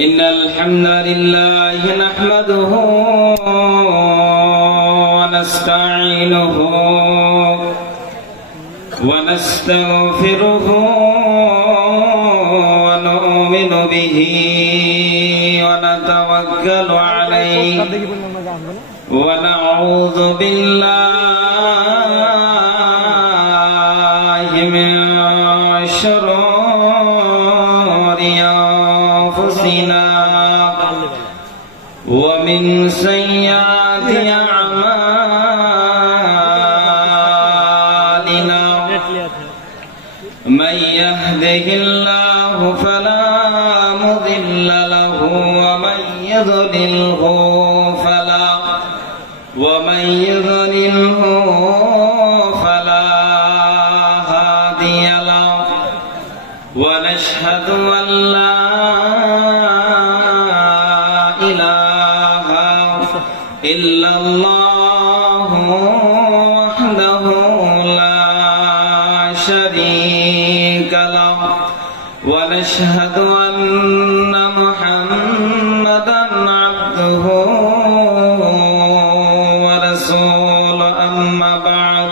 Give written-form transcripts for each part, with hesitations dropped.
إن الحمد لله نحمده ونستعينه ونستغفره ونؤمن به ونتوكل عليه ونعوذ بالله من شرور أنفسنا ومن سيئات أعمالنا من يهده الله فلا مضل له ومن يضلله فلا هادي له ونشهد أن لا إله إلا الله وحده لا شريك له ونشهد أن محمدا عبده ورسوله أما بعد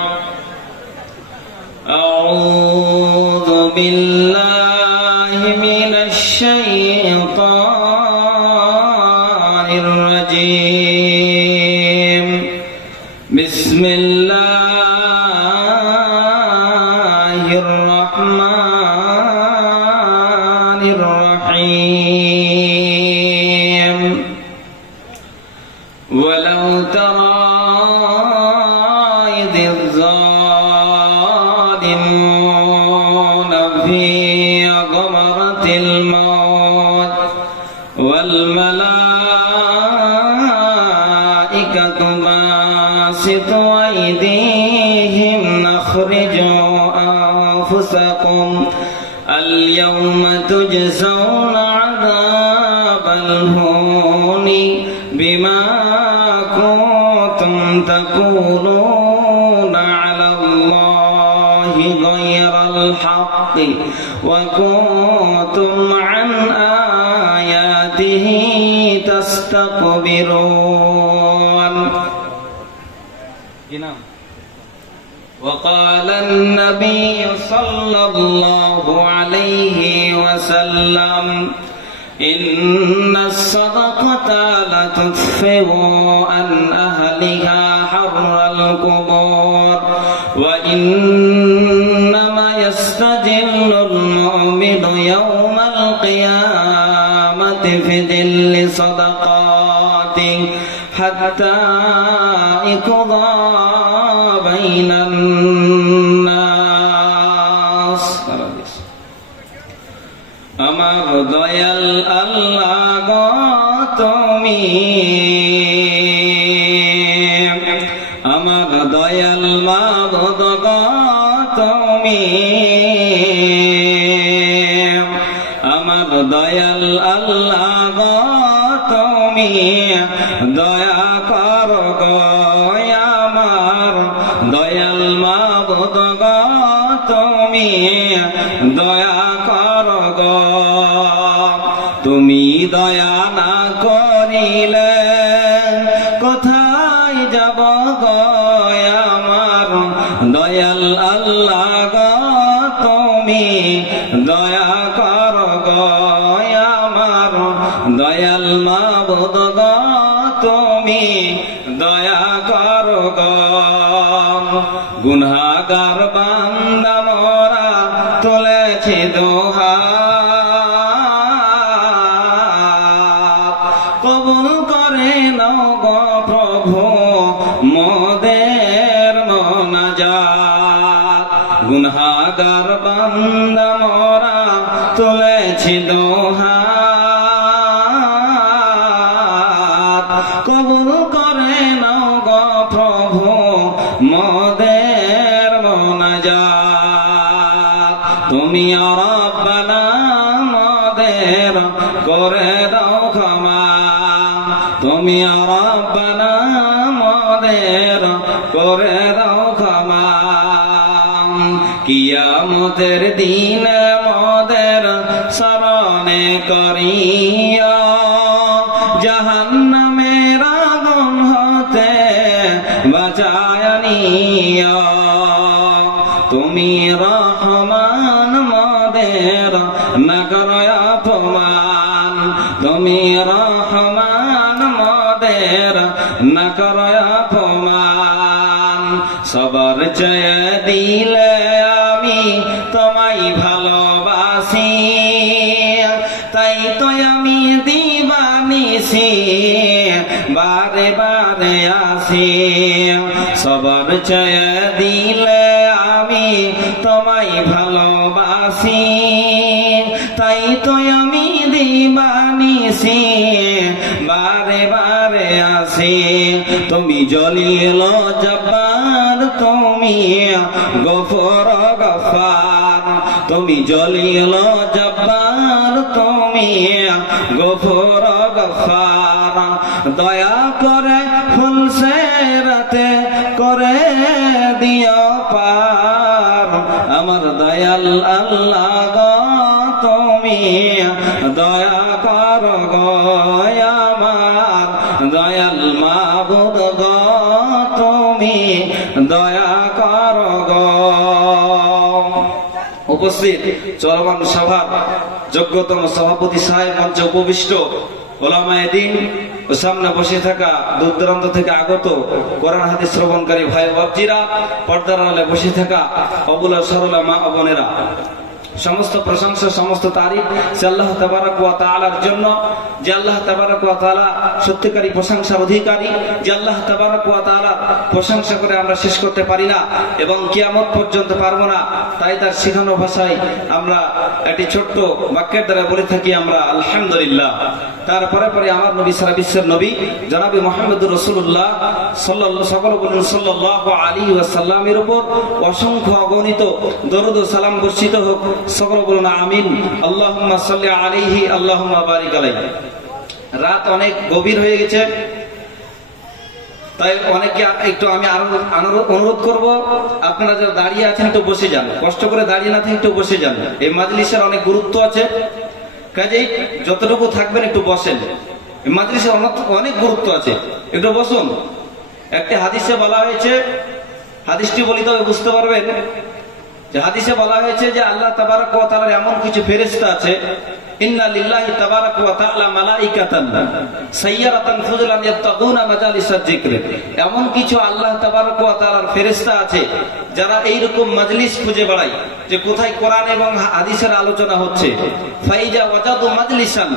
أعوذ بالله من الشيطان الرجيم بسم الله الرحمن الرحيم ولو ترى إذ الظالمون في غمرة الموت والملائكة باسطوا أيديهم أخرجوا أنفسكم اليوم تجزون عذاب الهون بما كنتم تقولون على الله غير الحق وكنتم عن آياته تستكبرون. وقال النبي صلى الله عليه وسلم إن الصدقة لتطفئ عن أهلها حر القبور وإنما يستجل المؤمن يوم القيامة في ظل صدقاته حتى يقضى بين الناس. আমার দয়াল আল্লাহ গো তুমি, আমার দয়াল মাবুদ গো তুমি, আমার দয়াল আল্লাহ গো তুমি, দয়া করো গো আমার দয়াল মাবুদ গো তুমি, দয়া করো গো। তুমি দয়া না করিলে কোথায় যাব গো আমার দয়াল আল্লাহ গো তুমি, দয়া করো গো আমার দয়াল মাবুদ গো তুমি, দয়া করো গো। গুনাহগার বান্দা মোরা তুলেছি দুহাত, কবুল করে নাও গো প্রভু মোদের মোনাজাত। গুনাহগার বান্দা মোরা তুলেছি দুহাত, কবুল করে নাও গো প্রভু মোদের মোনাজাত। তুমি রব্বানা মোদের করে দাও ক্ষমা, তুমি রব্বানা মোদের করে দাও ক্ষমা। কিয়ামতের দিন করিয়া জাহান্নামের আগুন হতে বাঁচায় নিয়া। তুমি রহমান মোদের না করো অপমান, তুমি রহমান মোদের না করো অপমান। সবার চেয়ে দিলে আমি তোমায় ভালোবাসি, তাই তো আমি দিবানিসি বারে বারে আসি। সবার চেয়ে দিলে আমি তোমায় ভালোবাসি, তাই তো আমি দিবানিসি বারে বারে আসি। তুমি জলিল জব্বার, তুমি গফুর গফার, তুমি জলিল জব্বার, তুমি গফুর গফার। দয়া করে ফুলসেরাতে করে দিও পার, আমার দয়াল আল্লাহ গো তুমি দয়া করো গো, আমার দয়াল মাবুদ গো তুমি দয়া করো গো। উপস্থিত চলমান সভা যোগ্যতম সভাপতি সাহেব, মঞ্চে উপবিষ্ট ওলামায়ে দ্বীন ও সামনে বসে থাকা দূর দূরান্ত থেকে আগত কোরআন হাদিস শ্রবণকারী ভাই বাপজিরা, পর্দার আড়ালে বসে থাকা অবলা সরলা মা ও বোনেরা, সমস্ত প্রশংসা সমস্ত তারিফ সে আল্লাহ তাবারক ওয়া তাআলার জন্য, যে আল্লাহ তাবারক ওয়া তাআলা সত্যিকারী প্রশংসার অধিকারী, যে আল্লাহ তাবারক ওয়া তাআলা প্রশংসা করে আমরা শেষ করতে পারি না এবং কিয়ামত পর্যন্ত পারবো না। তাই তার শেখানো ভাষায় আমরা একটি ছোট্ট বাক্যের দ্বারা বলে থাকি আমরা আলহামদুলিল্লাহ। তারপরে পরে আমার নবী সারা বিশ্বের নবী জনাবে মুহাম্মদুর রাসূলুল্লাহ সাল্লাল্লাহু আলাইহি ওয়াসাল্লামের উপর অসংখ্য অগণিত দরুদ ও সালাম বর্ষিত হোক। সকল বলুন আমিন। আল্লাহুম্মা সাল্লি আলাইহি আল্লাহুম্মা বারিক আলাইহি। রাত অনেক গভীর হয়ে গেছে, তাই অনেকে একটু আমি অনুরোধ করব, আপনারা যারা দাঁড়িয়ে আছেন একটু বসে যান, কষ্ট করে দাঁড়িয়ে না থেকে একটু বসে যান। এই মাজলিসের অনেক গুরুত্ব আছে, কাজেই যতটুকু থাকবেন একটু বসেন। এই মাজলিসের অনেক গুরুত্ব আছে, একটু বসুন। একটা হাদিসে বলা হয়েছে, হাদিসটি বলি তবে বুঝতে পারবেন যে হাদিসে বলা হয়েছে যে আল্লাহ তাবারক ওয়া তাআলার এমন কিছু ফেরেশতা আছে, ইন্না লিল্লাহি তাবারক ওয়া তাআলা মালাইকাতান সাইয়ারাতান ফুজলান ইয়াতাকুনা মাজালিসাজ যিকর। এমন কিছু আল্লাহ তাবারক ওয়া তাআলার ফেরেশতা আছে যারা এইরকম মাজলিস খুঁজে বেড়ায় যে কোথায় কোরআন এবং হাদিসের আলোচনা হচ্ছে। ফাইজা ওয়াজাদু মাজলিসান,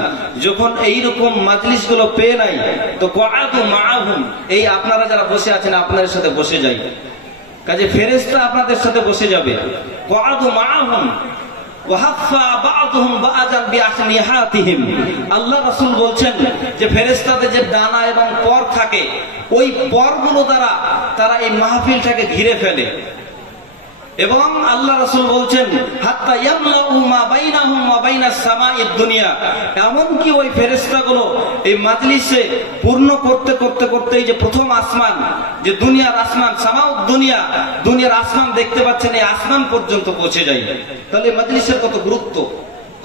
যখন এইরকম মাজলিসগুলো পেয়ে নাই তো কআদু মাআহুম, এই আপনারা যারা বসে আছেন আপনাদের সাথে বসে যাই। কাজে ফেরেশতা আপনাদের সাথে বসে যাবে। কআদু মাআহুম ওয়া হাফফা বা'দুহুম বা'দান বিআসনিহাতিহিম। আল্লাহ রাসূল বলছেন যে ফেরেশতাদের যে ডানা এবং পর থাকে, ওই পরগুলো দ্বারা তারা এই মাহফিলটাকে ঘিরে ফেলে। এবং আল্লাহ রাসূল বলছেন হাত্তা ইয়ামলাউ মা বাইনাহুম ওয়া বাইনাস সামাঈদ দুনিয়া, এমন কি ওই ফেরেশতাগুলো এই মাজলিসে পূর্ণ করতে করতে করতে এই যে প্রথম আসমান, যে দুনিয়ার আসমান, সামাউদ দুনিয়া, দুনিয়ার আসমান দেখতে পাচ্ছেন, এই আসমান পর্যন্ত পৌঁছে যায়। তাহলে মাজলিসের কত গুরুত্ব,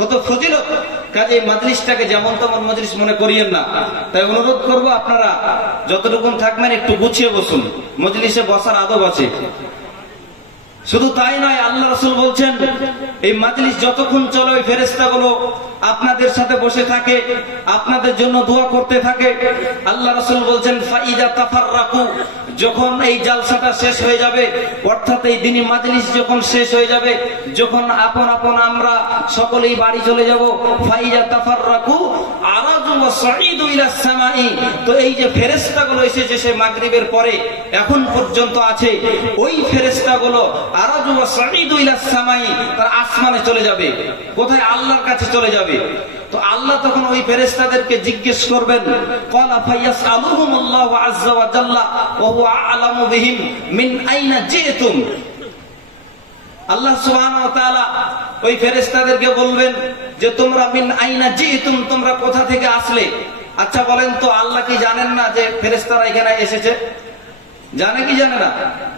কত ফজিলত। কাজে এই মাজলিসটাকে যেমন তেমন মাজলিস মনে করিয়েন না। তাই অনুরোধ করব আপনারা যতটুকু থাকবেন একটু গুছিয়ে বসুন, মাজলিসে বসার আদব আছে। শুধু তাই নয়, আল্লাহ রাসূল বলছেন এই মাজলিস যতক্ষণ চলে ওই ফেরেশতাগুলো আপনাদের সাথে বসে থাকে, আপনাদের জন্য দোয়া করতে থাকে। আল্লাহ রাসূল বলছেন ফাইদা তাফাররাকু, যখন এই জালসাটা শেষ হয়ে যাবে, অর্থাৎ এই দিনী মাজলিস যখন শেষ হয়ে যাবে, যখন আপন আপন আমরা সকলেই বাড়ি চলে যাব, ফাইদা তাফাররাকু আরাদু ওয়া সাঈদু ইলা সামাই, তো এই যে ফেরেশতাগুলো এসেছে সে মাগরিবের পরে এখন পর্যন্ত আছে, ওই ফেরেশতাগুলো আরাদু ওয়া সাঈদু ইলা সামাই, তার আসমানে চলে যাবে। কোথায়? আল্লাহর কাছে চলে যাবে। তো আল্লাহ তখন ওই ফেরেশতাদেরকে জিজ্ঞেস করবেন, ক্বালা ফায়াসআলুহুমুল্লাহু আযজা ওয়া জাল্লা ওয়া হুয়া আ'লামু বিহিম মিন আইনা জিতুম। আল্লাহ সুবহানাহু ওয়া তাআলা ওই ফেরেশতাদেরকে বলবেন যে তোমরা মিন আইনা জিতুম, তোমরা কোথা থেকে আসলে? আচ্ছা বলেন তো, আল্লাহ কি জানেন না যে ফেরেশতারা এখানে এসেছে? জানে কি জানে না?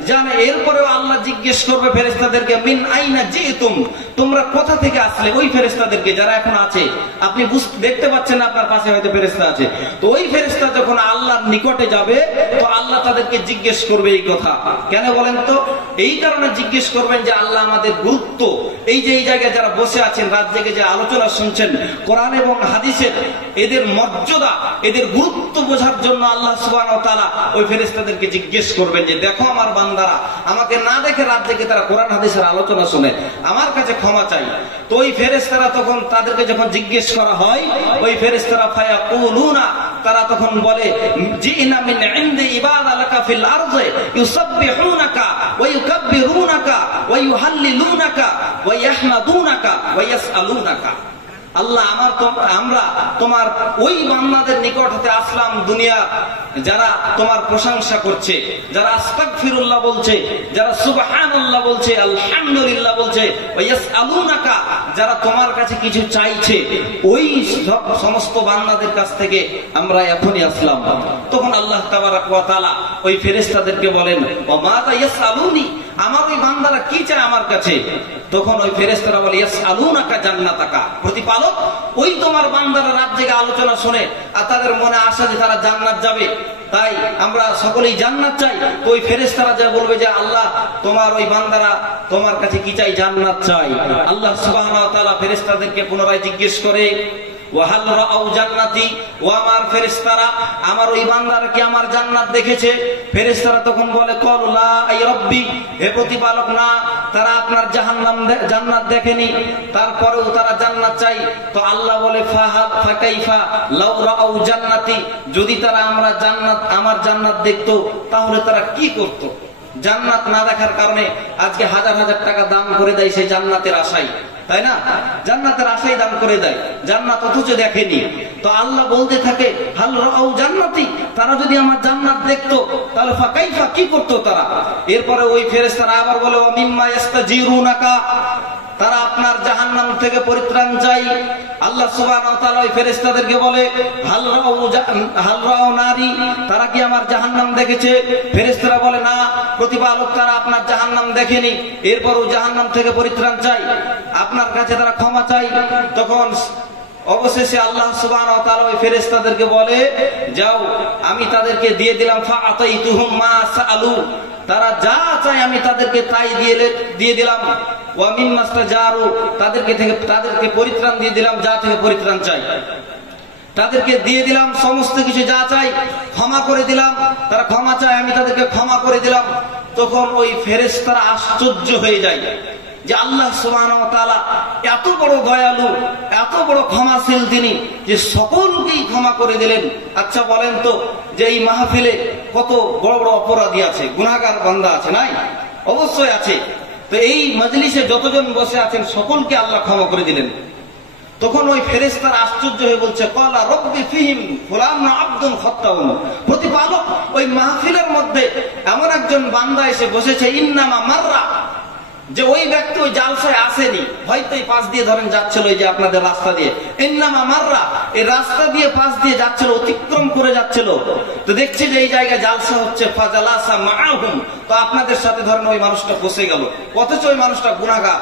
জানে। এরপরেও আল্লাহ জিজ্ঞেস করবে ফেরেশতাদেরকে মিন আইনা জিতুম, তোমরা কোথা থেকে আসলে? ওই ফেরেশতাদেরকে যারা এখন আছে, আপনি দেখতে পাচ্ছেন না, আপনার পাশে হয়তো ফেরেশতা আছে, তো ওই ফেরেশতা যখন আল্লাহর নিকটে যাবে তো আল্লাহ তাদেরকে জিজ্ঞেস করবে এই কথা। কেন বলেন তো? এই কারণে জিজ্ঞেস করবেন যে আল্লাহ আমাদের গুরুত্ব, এই যে এই জায়গায় যারা বসে আছেন, রাত জেগে যে আলোচনা শুনছেন কোরআন এবং হাদিসের, এদের মর্যাদা, এদের গুরুত্ব বোঝার জন্য আল্লাহ সুবহানাহু ওয়া তাআলা ওই ফেরেশতাদেরকে জিজ্ঞেস করবেন যে দেখো আমার বান্দারা আমাকে না দেখে রাত জেগে তারা কোরআন হাদিসের আলোচনা শুনে, আমার কাছে ক্ষমা চাই। তো ওই ফেরেশতারা তখন তাদেরকে যখন জিজ্ঞেস করা হয়, ওই ফেরেশতারা ফায়াকুলুনা, তারা তখন বলে জিনা মিন ইনদি ইবাদালাকা ফিল আরজি ইউসাব্বিহুনাকা ওয়া ইউকাব্বিরুনাকা ওয়া ইউহাল্লিলুনাকা ওয়া ইয়াহমাদুনাকা ওয়া ইয়াসআলুনাকা। আল্লাহ আমরা তোমার ওই বান্দাদের নিকট হতে আসলাম দুনিয়া, যারা তোমার প্রশংসা করছে, যারা আস্তাগফিরুল্লাহ বলছে, যারা সুবহানাল্লাহ বলছে, আলহামদুলিল্লাহ বলছে, ওয়া ইয়াসআলুনাকা, যারা তোমার কাছে কিছু চাইছে, ওই সমস্ত বান্দাদের কাছ থেকে আমরা এখনই আসলাম। তখন আল্লাহ তাবারাক ওয়া তাআলা ওই ফেরেশতাদেরকে বলেন ওয়া মাযা ইয়াসআলুনি, আমার ওই বান্দারা কি চায় আমার কাছে? তখন ওই ফেরেশতারা বলে ইয়াসআলুনাকা জান্নাতাকা, প্রতিপালক ওই তোমার বান্দারা রাত জেগে আলোচনা শুনে আর তাদের মনে আশা যে তারা জান্নাত যাবে, তাই আমরা সকলেই জান্নাত চাই। তো ওই ফেরেশতারা যা বলবে যে আল্লাহ তোমার ওই বান্দারা তোমার কাছে কি চাই? জান্নাত চাই। আল্লাহ সুবহানাহু ওয়া তাআলা ফেরেশতাদেরকে পুনরায় জিজ্ঞেস করে ওয়াহাল রাআউ জান্নাতি, ও আমার ফেরেশতারা আমার ওই বান্দারা কি আমার জান্নাত দেখেছে? ফেরেশতারা তখন বলে ক্বালু লা আই রাব্বি, হে প্রতিপালক না, তারা আপনার জান্নাত দেখেনি, তারপরেও তারা জান্নাত চাই। তো আল্লাহ বলে ফাকাইফা লাউ রাআউ জান্নাতি, যদি তারা আমার জান্নাত দেখতো তাহলে তারা কি করত? জান্নাত না দেখার কারণে আজকে হাজার হাজার টাকা দাম করে দেয় সেই জান্নাতের আশায়, তাই না? জান্নাতের আশাই দান করে দেয়, জান্নাত অথচ দেখেনি। তো আল্লাহ বলতে থাকে হাল রাআউ জান্নাতি, তারা যদি আমার জান্নাত দেখতো তাহলে ফাকাইফা, কি করতো তারা? এরপরে ওই ফেরেশতারা আবার বলে ওয়া মিম্মা ইস্তাজিরুনাকা, তারা আপনার জাহান্নাম থেকে পরিত্রাণ চাই। আল্লাহ সুবহানাহু ওয়া তাআলা ওই ফেরেশতাদেরকে বলে হাল রাআউ নারি, তারা কি আমার জাহান্নাম দেখেছে? ফেরেশতারা বলে না, প্রতিপালক তারা আপনার জাহান্নাম দেখেনি, এরপরও জাহান্নাম থেকে পরিত্রাণ চাই, আপনার কাছে তারা ক্ষমা চাই। তখন অবশেষে আল্লাহ সুবহানাহু ওয়া তাআলা ওই ফেরেশতাদেরকে বলে যাও, আমি তাদেরকে দিয়ে দিলাম ফাআতাইতুহুম মা সাআলু, তারা যা চায় আমি তাদেরকে তাই দিয়ে দিলাম। ওয়া মিম্মা ইস্তাজারু, তাদেরকে পরিত্রাণ দিয়ে দিলাম, যা থেকে পরিত্রাণ চাই তাদেরকে দিয়ে দিলাম, সমস্ত কিছু যা চাই ক্ষমা করে দিলাম, তারা ক্ষমা চায় আমি তাদেরকে ক্ষমা করে দিলাম। তখন ওই ফেরেশতারা আশ্চর্য হয়ে যায় যে আল্লাহ সুবহানাহু ওয়া তাআলা এত বড় দয়ালু, এত বড় ক্ষমাশীল তিনি, যে সকলকেই ক্ষমা করে দিলেন। আচ্ছা বলেন তো, যে এই মাহফিলে কত বড় বড় অপরাধী আছে, গুনাহগার বান্দা আছে, নাই? অবশ্যই আছে। তো এই মজলিসে যতজন বসে আছেন সকলকে আল্লাহ ক্ষমা করে দিলেন। তখন ওই ফেরেশতারা আশ্চর্য হয়ে বলছে ক্বালা রাব্বি ফিহিম ফুলান আবদুন খাত্তাউন, প্রতিপালক ওই মাহফিলের মধ্যে এমন একজন বান্দা এসে বসেছে ইন্নামা মাররা, যে ওই ব্যক্তি ওই জালসায় আসেনি, হয়তো এই পাশ দিয়ে ধরেন যাচ্ছিল, এই যে আপনাদের রাস্তা দিয়ে, ইন্নামা মাররা, এই রাস্তা দিয়ে পাশ দিয়ে যাচ্ছিল, অতিক্রম করে যাচ্ছিল, তো দেখছি যে এই জায়গায় জালসা হচ্ছে, ফাজালাসা মাআহুম, তো আপনাদের সাথে ধরেন ওই মানুষটা বসে গেল, অথচ ওই মানুষটা গুনাহগার,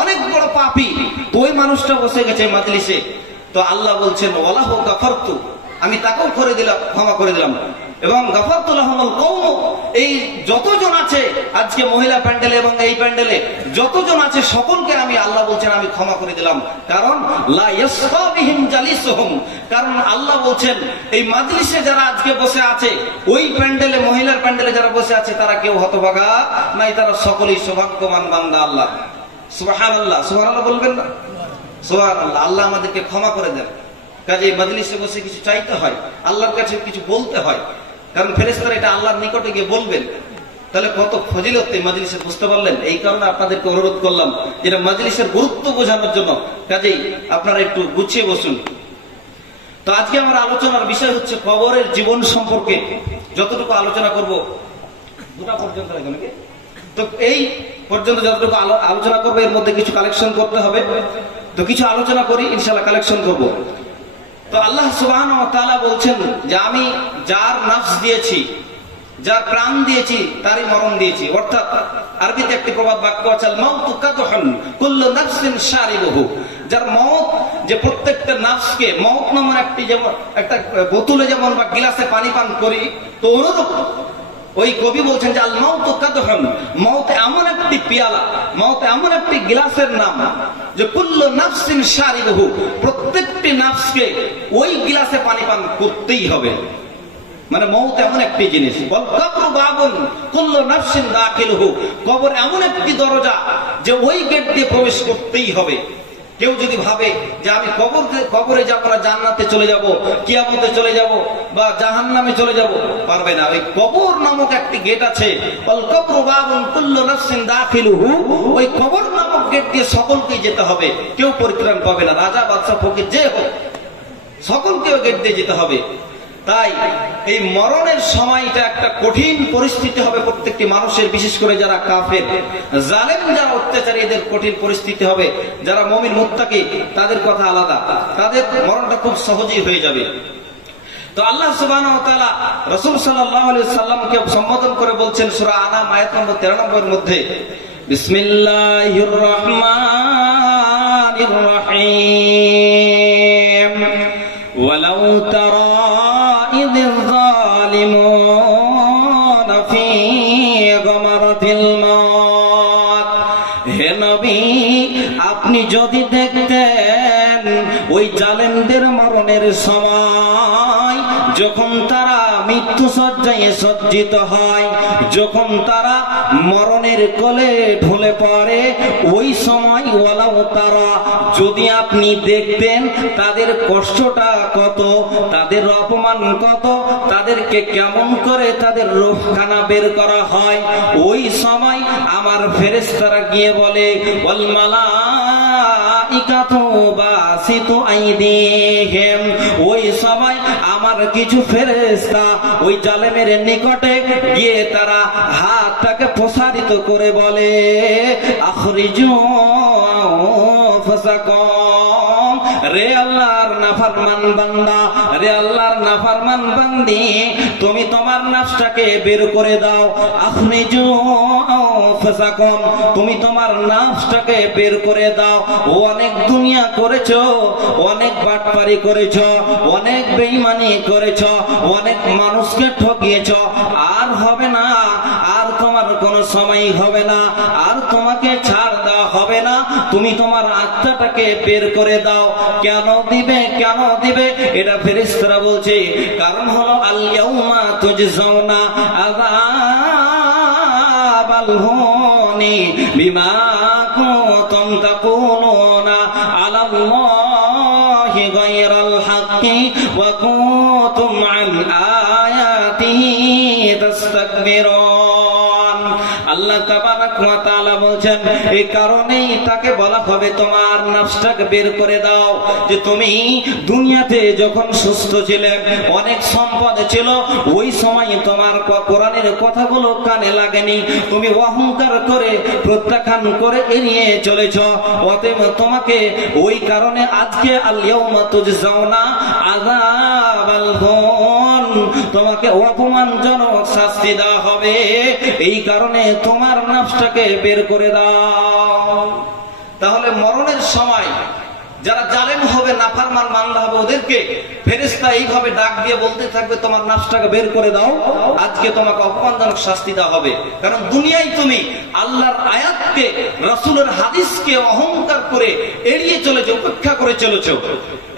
অনেক বড় পাপী, তো ওই মানুষটা বসে গেছে মাজলিসে। তো আল্লাহ বলছেন ওয়ালাহু গাফারতু, আমি তাকেও করে দিলাম, ক্ষমা করে দিলাম, এবং গাফারতু লাহুমুল কওম, এই যতজন আছে আজকে মহিলা প্যান্ডেলে এবং এই প্যান্ডেলে যতজন আছে সকলকে আমি, আল্লাহ বলছেন আমি ক্ষমা করে দিলাম। কারণ লা ইয়াসফা বিহিম জালিসুহুম, কারণ আল্লাহ বলছেন এই মাজলিসে যারা আজকে বসে আছে, ওই প্যান্ডেলে মহিলার প্যান্ডেলে যারা বসে আছে তারা কেউ হতভাগা নাই, তারা সকলেই সৌভাগ্যবান বান্দা। আল্লাহ সুবহানাল্লাহ, সুবহানাল্লাহ বলবেন না? সুবহানাল্লাহ। আল্লাহ আমাদেরকে ক্ষমা করে দেন। কাজে মজলিসে বসে কিছু চাইতে হয়, আল্লাহর কাছে কিছু বলতে হয়, কারণ ফেরেশতারা এটা আল্লাহর নিকটে গিয়ে বলবেন। তাহলে কত ফজিলত এই মজলিসে, বুঝতে পারলেন? এই কারণে আপনাদেরকে অনুরোধ করলাম যেটা মজলিসের গুরুত্ব বোঝানোর জন্য, কাজেই আপনারা একটু গুছিয়ে বসুন। তো আজকে আমার আলোচনার বিষয় হচ্ছে কবরের জীবন সম্পর্কে। যতটুকু আলোচনা করব দুটা পর্যন্ত লাগবে নাকি, তো এই পর্যন্ত যতটুকু আলোচনা করবো এর মধ্যে কিছু কালেকশন করতে হবে, তো কিছু আলোচনা করি, ইনশাআল্লাহ কালেকশন করব। তো আল্লাহ সুবহানাহু ওয়া তাআলা বলছেন যে আমি যার নফস দিয়েছি, যার প্রাণ দিয়েছি তারই মরণ দিয়েছি, অর্থাৎ আরবিতে একটি প্রবাদ বাক্য আছে, আল মাউতু কাদহুন কুল্লু নাফসিন শারিবুহু। যার মওত, যে প্রত্যেকটা নাফসকে মওত নামের একটি, যেমন একটা বোতলে যেমন বা গ্লাসে পানি পান করি, তো অনুরূপ ওই কবি বলছেন যে আল মাউতু কাদহুন, মওত এমন একটি পিয়ালা, মওত এমন একটি গ্লাসের নাম যে কুল্লু নাফসিন শারিবুহু, প্রত্যেকটি নাফসকে ওই গ্লাসে পানি পান করতেই হবে। মানে মওত এমন একটি জিনিস। বল কবরু বাবুন কুল্লু নাফসিন দাখিলুহু, কবর এমন একটি দরজা যে ওই গেট দিয়ে প্রবেশ করতেই হবে। কেউ যদি ভাবে যে আমি কবরে যাব না, জান্নাতে চলে যাব, কিয়ামতে চলে যাব বা জাহান্নামে চলে যাব, পারবে না। ওই কবর নামক একটি গেট আছে, বল কবরু বাবুন কুল্লু নাফসিন দাখিলুহু, ওই কবর নামক গেট দিয়ে সকলকেই যেতে হবে, কেউ পরিত্রাণ পাবে না। রাজা বাদশা ফকির যে হোক, সকলকে ওই গেট দিয়ে যেতে হবে। তাই এই মরণের সময়টা একটা কঠিন পরিস্থিতি হবে প্রত্যেকটি মানুষের, বিশেষ করে যারা কাফের, জালেম, যারা অত্যাচারী, এদের কঠিন পরিস্থিতি হবে। যারা মুমিন মুত্তাকি তাদের কথা আলাদা, তাদের মরণটা খুব সহজেই হয়ে যাবে। তো আল্লাহ সুবহানাহু ওয়া তাআলা রাসূল সাল্লাল্লাহু আলাইহি সাল্লামকে সম্বোধন করে বলছেন সূরা আনাম আয়াত নম্বর 93 এর মধ্যে, বিসমিল্লাহির রহমানির রহিম, ওয়ালাউ তারা إذ الظالمون في غمرة الموت। হে নবী, আপনি যদি দেখতেন ওই জালেমদের মরণের সময়, যখন তারা মৃত্যু সজ্জায় সজ্জিত হয়, যখন তারা মরণের কোলে ঢলে পড়ে, ওই সময় ওয়ালাউ তারা, যদি আপনি দেখতেন তাদের কষ্টটা কত, তাদের অপমান কত, তাদেরকে কেমন করে তাদের রূহখানা বের করা হয়, ওই সময় আমার ফেরেশতারা গিয়ে বলে, ওয়াল মালাইকাতু বাসিতু আইদিহিম, ওই সময় আমার কিছু ফেরেশতা ওই জালেমের নিকটে গিয়ে তারা হাতটাকে প্রসারিত করে বলে, আখরিজু আনফুসাকুম, রে আল্লাহর নাফরমান বান্দা, রে আল্লাহর নাফরমান বান্দি, তুমি তোমার নাফসটাকে বের করে দাও। আখরিজু আনফুসাকুম, তুমি তোমার নাফসটাকে বের করে দাও। ও অনেক দুনিয়া করেছো, অনেক বাটপারি করেছো, অনেক বেঈমানি করেছো, অনেক মানুষকে ঠকিয়েছো, আর হবে না, আর তোমার কোনো সময় হবে না, আর তোমাকে ছাড় দেওয়া হবে না। তুমি তোমার আত্মাটাকে বের করে দাও। কেন দিবে, কেন দিবে? এটা ফেরেশতারা বলছে, কারণ হলো আল ইয়াউমা তুজজাউনা আযাবাল হুনি বিমা কুনতুম তাকুলুনা আলাল্লাহি গায়রাল হাক্কি ওয়া কুনতুম আন আয়াতিহি তাস্তাকবিরুন। আল্লাহ তাবারাক ওয়া তাআলা বলছেন, এই কারণেই তাকে বলা হবে তোমার নফসটাকে বের করে দাও। যে তুমি দুনিয়াতে যখন সুস্থ ছিলে, অনেক সম্পদ ছিল, ওই সময় তোমার কোরআনের কথাগুলো কানে লাগেনি, তুমি অহংকার করে প্রত্যাখ্যান করে এড়িয়ে চলেছ। অতএব তোমাকে ওই কারণে আজকে আল ইয়াউমা তুজজাউনা আযাবাল হুন, তোমাকে অপমানজনক শাস্তি দেওয়া হবে। এই কারণে তোমার নফসটাকে বের করে দাও। তাহলে মরণের সময় যারা জালেম হবে, নাফরমান বান্দা হবে, ওদেরকে ফেরেশতা এইভাবে ডাক দিয়ে বলতে থাকবে, তোমার নফসটাকে বের করে দাও, আজকে তোমাকে অপমানজনক শাস্তি দেওয়া হবে। কারণ দুনিয়ায় তুমি আল্লাহর আয়াতকে, রাসূলের হাদিসকে অহংকার করে এড়িয়ে চলেছো, উপেক্ষা করে চলেছো।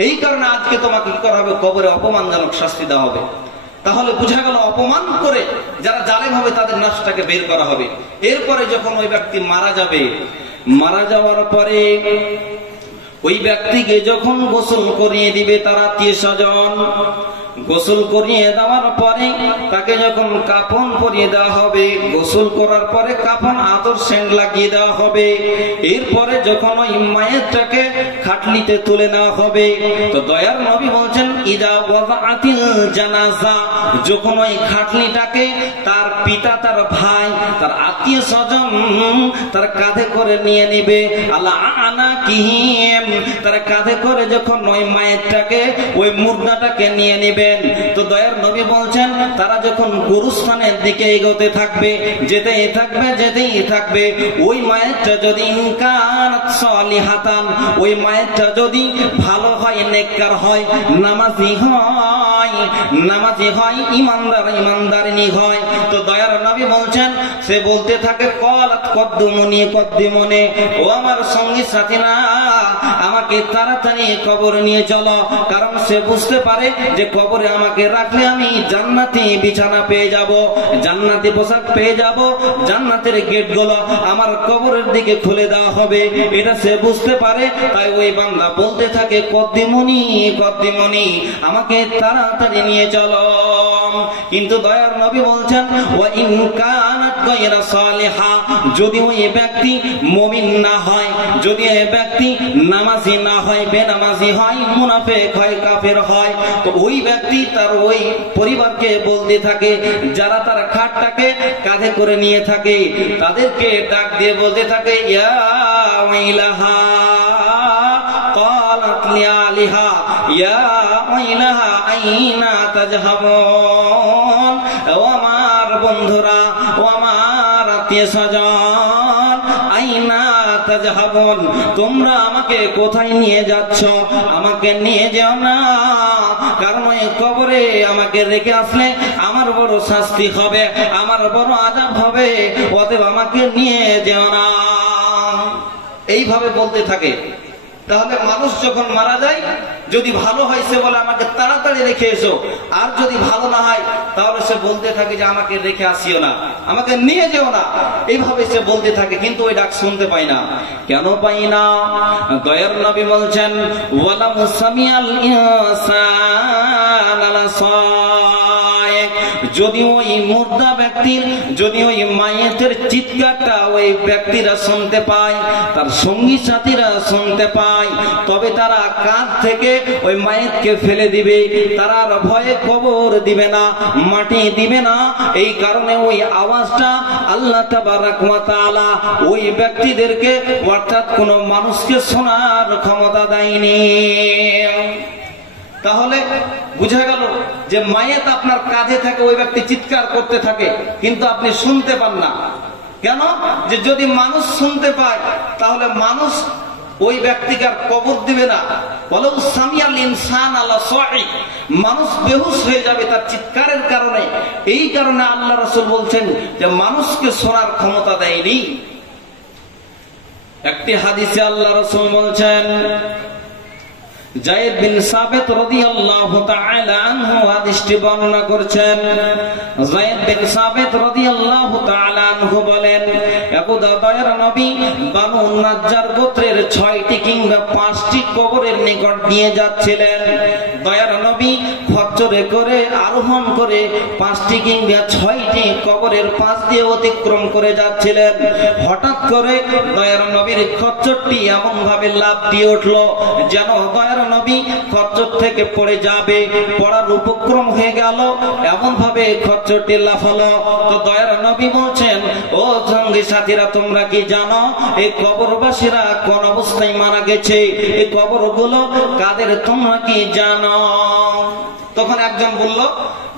এই কারণে আজকে তোমাকে কি করা হবে? কবরে অপমানজনক শাস্তি দেওয়া হবে। তাহলে বোঝা গেল, অপমান করে যারা জালেম হবে তাদের নফসটাকে বের করা হবে। এরপরে যখন ওই ব্যক্তি মারা যাবে, মারা যাওয়ার পরে ওই ব্যক্তিকে যখন গোসল করিয়ে দিবে তার আত্মীয় স্বজন, গোসল করিয়ে দেওয়ার পরে তাকে যখন কাফন পরিয়ে দেওয়া হবে, গোসল করার পরে কাফন আতর সেন্ট লাগিয়ে দেওয়া হবে। এরপরে যখন ওই মায়েরটাকে খাটলিতে তুলে নেওয়া হবে, তো দয়ার নবী বলছেন, ইদা ওয়াদাআতিল জানাজা, যখন ওই খাটলিটাকে তার পিতা, তার ভাই, তার আত্মীয় স্বজন তার কাঁধে করে নিয়ে নিবে, আলা আনাকিহিম, তার কাঁধে করে যখন ওই মায়েরটাকে, ওই মুর্দাটাকে নিয়ে নিবে, দেখবেন। তো দয়ার নবী বলছেন তারা যখন গুরুস্থানের দিকে এগোতে থাকবে, যেতেই থাকবে, ওই মায়েরটা যদি ইনকানাত সালিহাতান, ওই মায়েরটা যদি ভালো হয়, নেককার হয়, নামাজি হয়, ইমানদারিনী হয়, তো দয়ার নবী বলছেন সে বলতে থাকে কলাত কদ্দুমনি, ও আমার সঙ্গী সাথীরা আমাকে তাড়াতাড়ি কবর নিয়ে চলো। কারণ সে বুঝতে পারে যে কবরে আমাকে রাখলে আমি জান্নাতি বিছানা পেয়ে যাব, জান্নাতি পোশাক পেয়ে যাব, জান্নাতের গেট গুলো আমার কবরের দিকে খুলে দেওয়া হবে, এটা সে বুঝতে পারে। তাই ওই বান্দা বলতে থাকে কদ্দিমনি, আমাকে তাড়াতাড়ি নিয়ে চলো। কিন্তু দয়ার নবী বলছেন ওয়া ইন কানাত গায়রা সালিহা, যদি ওই ব্যক্তি মুমিন না হয়, যদি এই ব্যক্তি নামাজি না হয়, বেনামাজি হয়, মুনাফিক হয়, কাফের হয়, তো ওই ব্যক্তি তার ওই পরিবারকে বলতে থাকে, যারা তার খাটটাকে কাঁধে করে নিয়ে থাকে, তাদেরকে ডাক দিয়ে বলতে থাকে ইয়া ওয়াইলাহা ক্বালাত লিআলিহা ইয়া ওয়াইলাহা আইনা তাজহাবুন, ও আমার বন্ধুরা, ও আমার আত্মীয়স্বজন, আইনা তাজহাবুন, তোমরা আমাকে কোথায় নিয়ে যাচ্ছ? আমাকে নিয়ে যাও না, কারণ ওই কবরে আমাকে রেখে আসলে আমার বড় শাস্তি হবে, আমার বড় আযাব হবে, অতএব আমাকে নিয়ে যাও না। এইভাবে বলতে থাকে। তাহলে মানুষ যখন মারা যায়, যদি ভালো হয় সে বলে আমাকে তাড়াতাড়ি রেখে এসো, আর যদি ভালো না হয় তাহলে সে বলতে থাকে যে আমাকে রেখে আসিও না, আমাকে নিয়ে যেও না, এইভাবে সে বলতে থাকে। কিন্তু ওই ডাক শুনতে পাই না। কেন পাই না? দয়ার নবী বলছেন ওয়ালা মুসামিয়াল ইনসান আলা সাইক, যদি ওই মুর্দা ব্যক্তির, যদি ওই মায়ের চিৎকারটা ওই ব্যক্তিরা শুনতে পায়, তার সঙ্গী সাথীরা শুনতে পায়, তবে তারা কাঁধ থেকে ওই মায়েরকে ফেলে দিবে, তারা আর ভয়ে কবর দিবে না, মাটি দিবে না। এই কারণে ওই আওয়াজটা আল্লাহ তাবারক ওয়া তাআলা ওই ব্যক্তিদেরকে, অর্থাৎ কোন মানুষকে শোনার ক্ষমতা দেয়নি। তাহলে বুঝা গেল যে মায়েত আপনার কাঁধে থাকে, ওই ব্যক্তি চিৎকার করতে থাকে, কিন্তু আপনি শুনতে পান না। কেন? যে যদি মানুষ শুনতে পায় তাহলে মানুষ ওই ব্যক্তিকে আর কবর দিবে না। বলো সামিয়াল ইনসান আলা সাইক, মানুষ বেহুশ হয়ে যাবে তার চিৎকারের কারণে। এই কারণে আল্লাহ রাসূল বলছেন যে মানুষকে শোনার ক্ষমতা দেয়নি। একটি হাদিসে আল্লাহ রাসূল বলছেন, যায়েদ বিন সাবিত রাদিয়াল্লাহু তাআলা আনহু হাদিসটি বর্ণনা করেছেন। যায়েদ বিন সাবিত রাদিয়াল্লাহু তাআলা আনহু বলেন, আবু দাউদের নবী বানু নাজ্জার গোত্রের 6টি কিংবা 5টি কবরের নিকট নিয়ে যাচ্ছিলেন। দয়ার নবী খচ্চরে করে আরোহণ করে 5টি কিংবা 6টি কবরের পাশ দিয়ে অতিক্রম করে যাচ্ছিলেন। হঠাৎ করে দয়ার নবীর খচ্চরটি এমন ভাবে লাফ দিয়ে উঠল যেন দয়ার নবী খচ্চর থেকে পড়ে যাবে, পড়ার উপক্রম হয়ে গেল, এমন ভাবে খচ্চরটি লাফালো। তো দয়ার নবী বলছেন, ও সঙ্গী সাথীরা, তোমরা কি জানো এই কবরবাসীরা কোন অবস্থায় মারা গেছে? এই কবরগুলো কাদের তোমরা কি জানো? তখন একজন বলল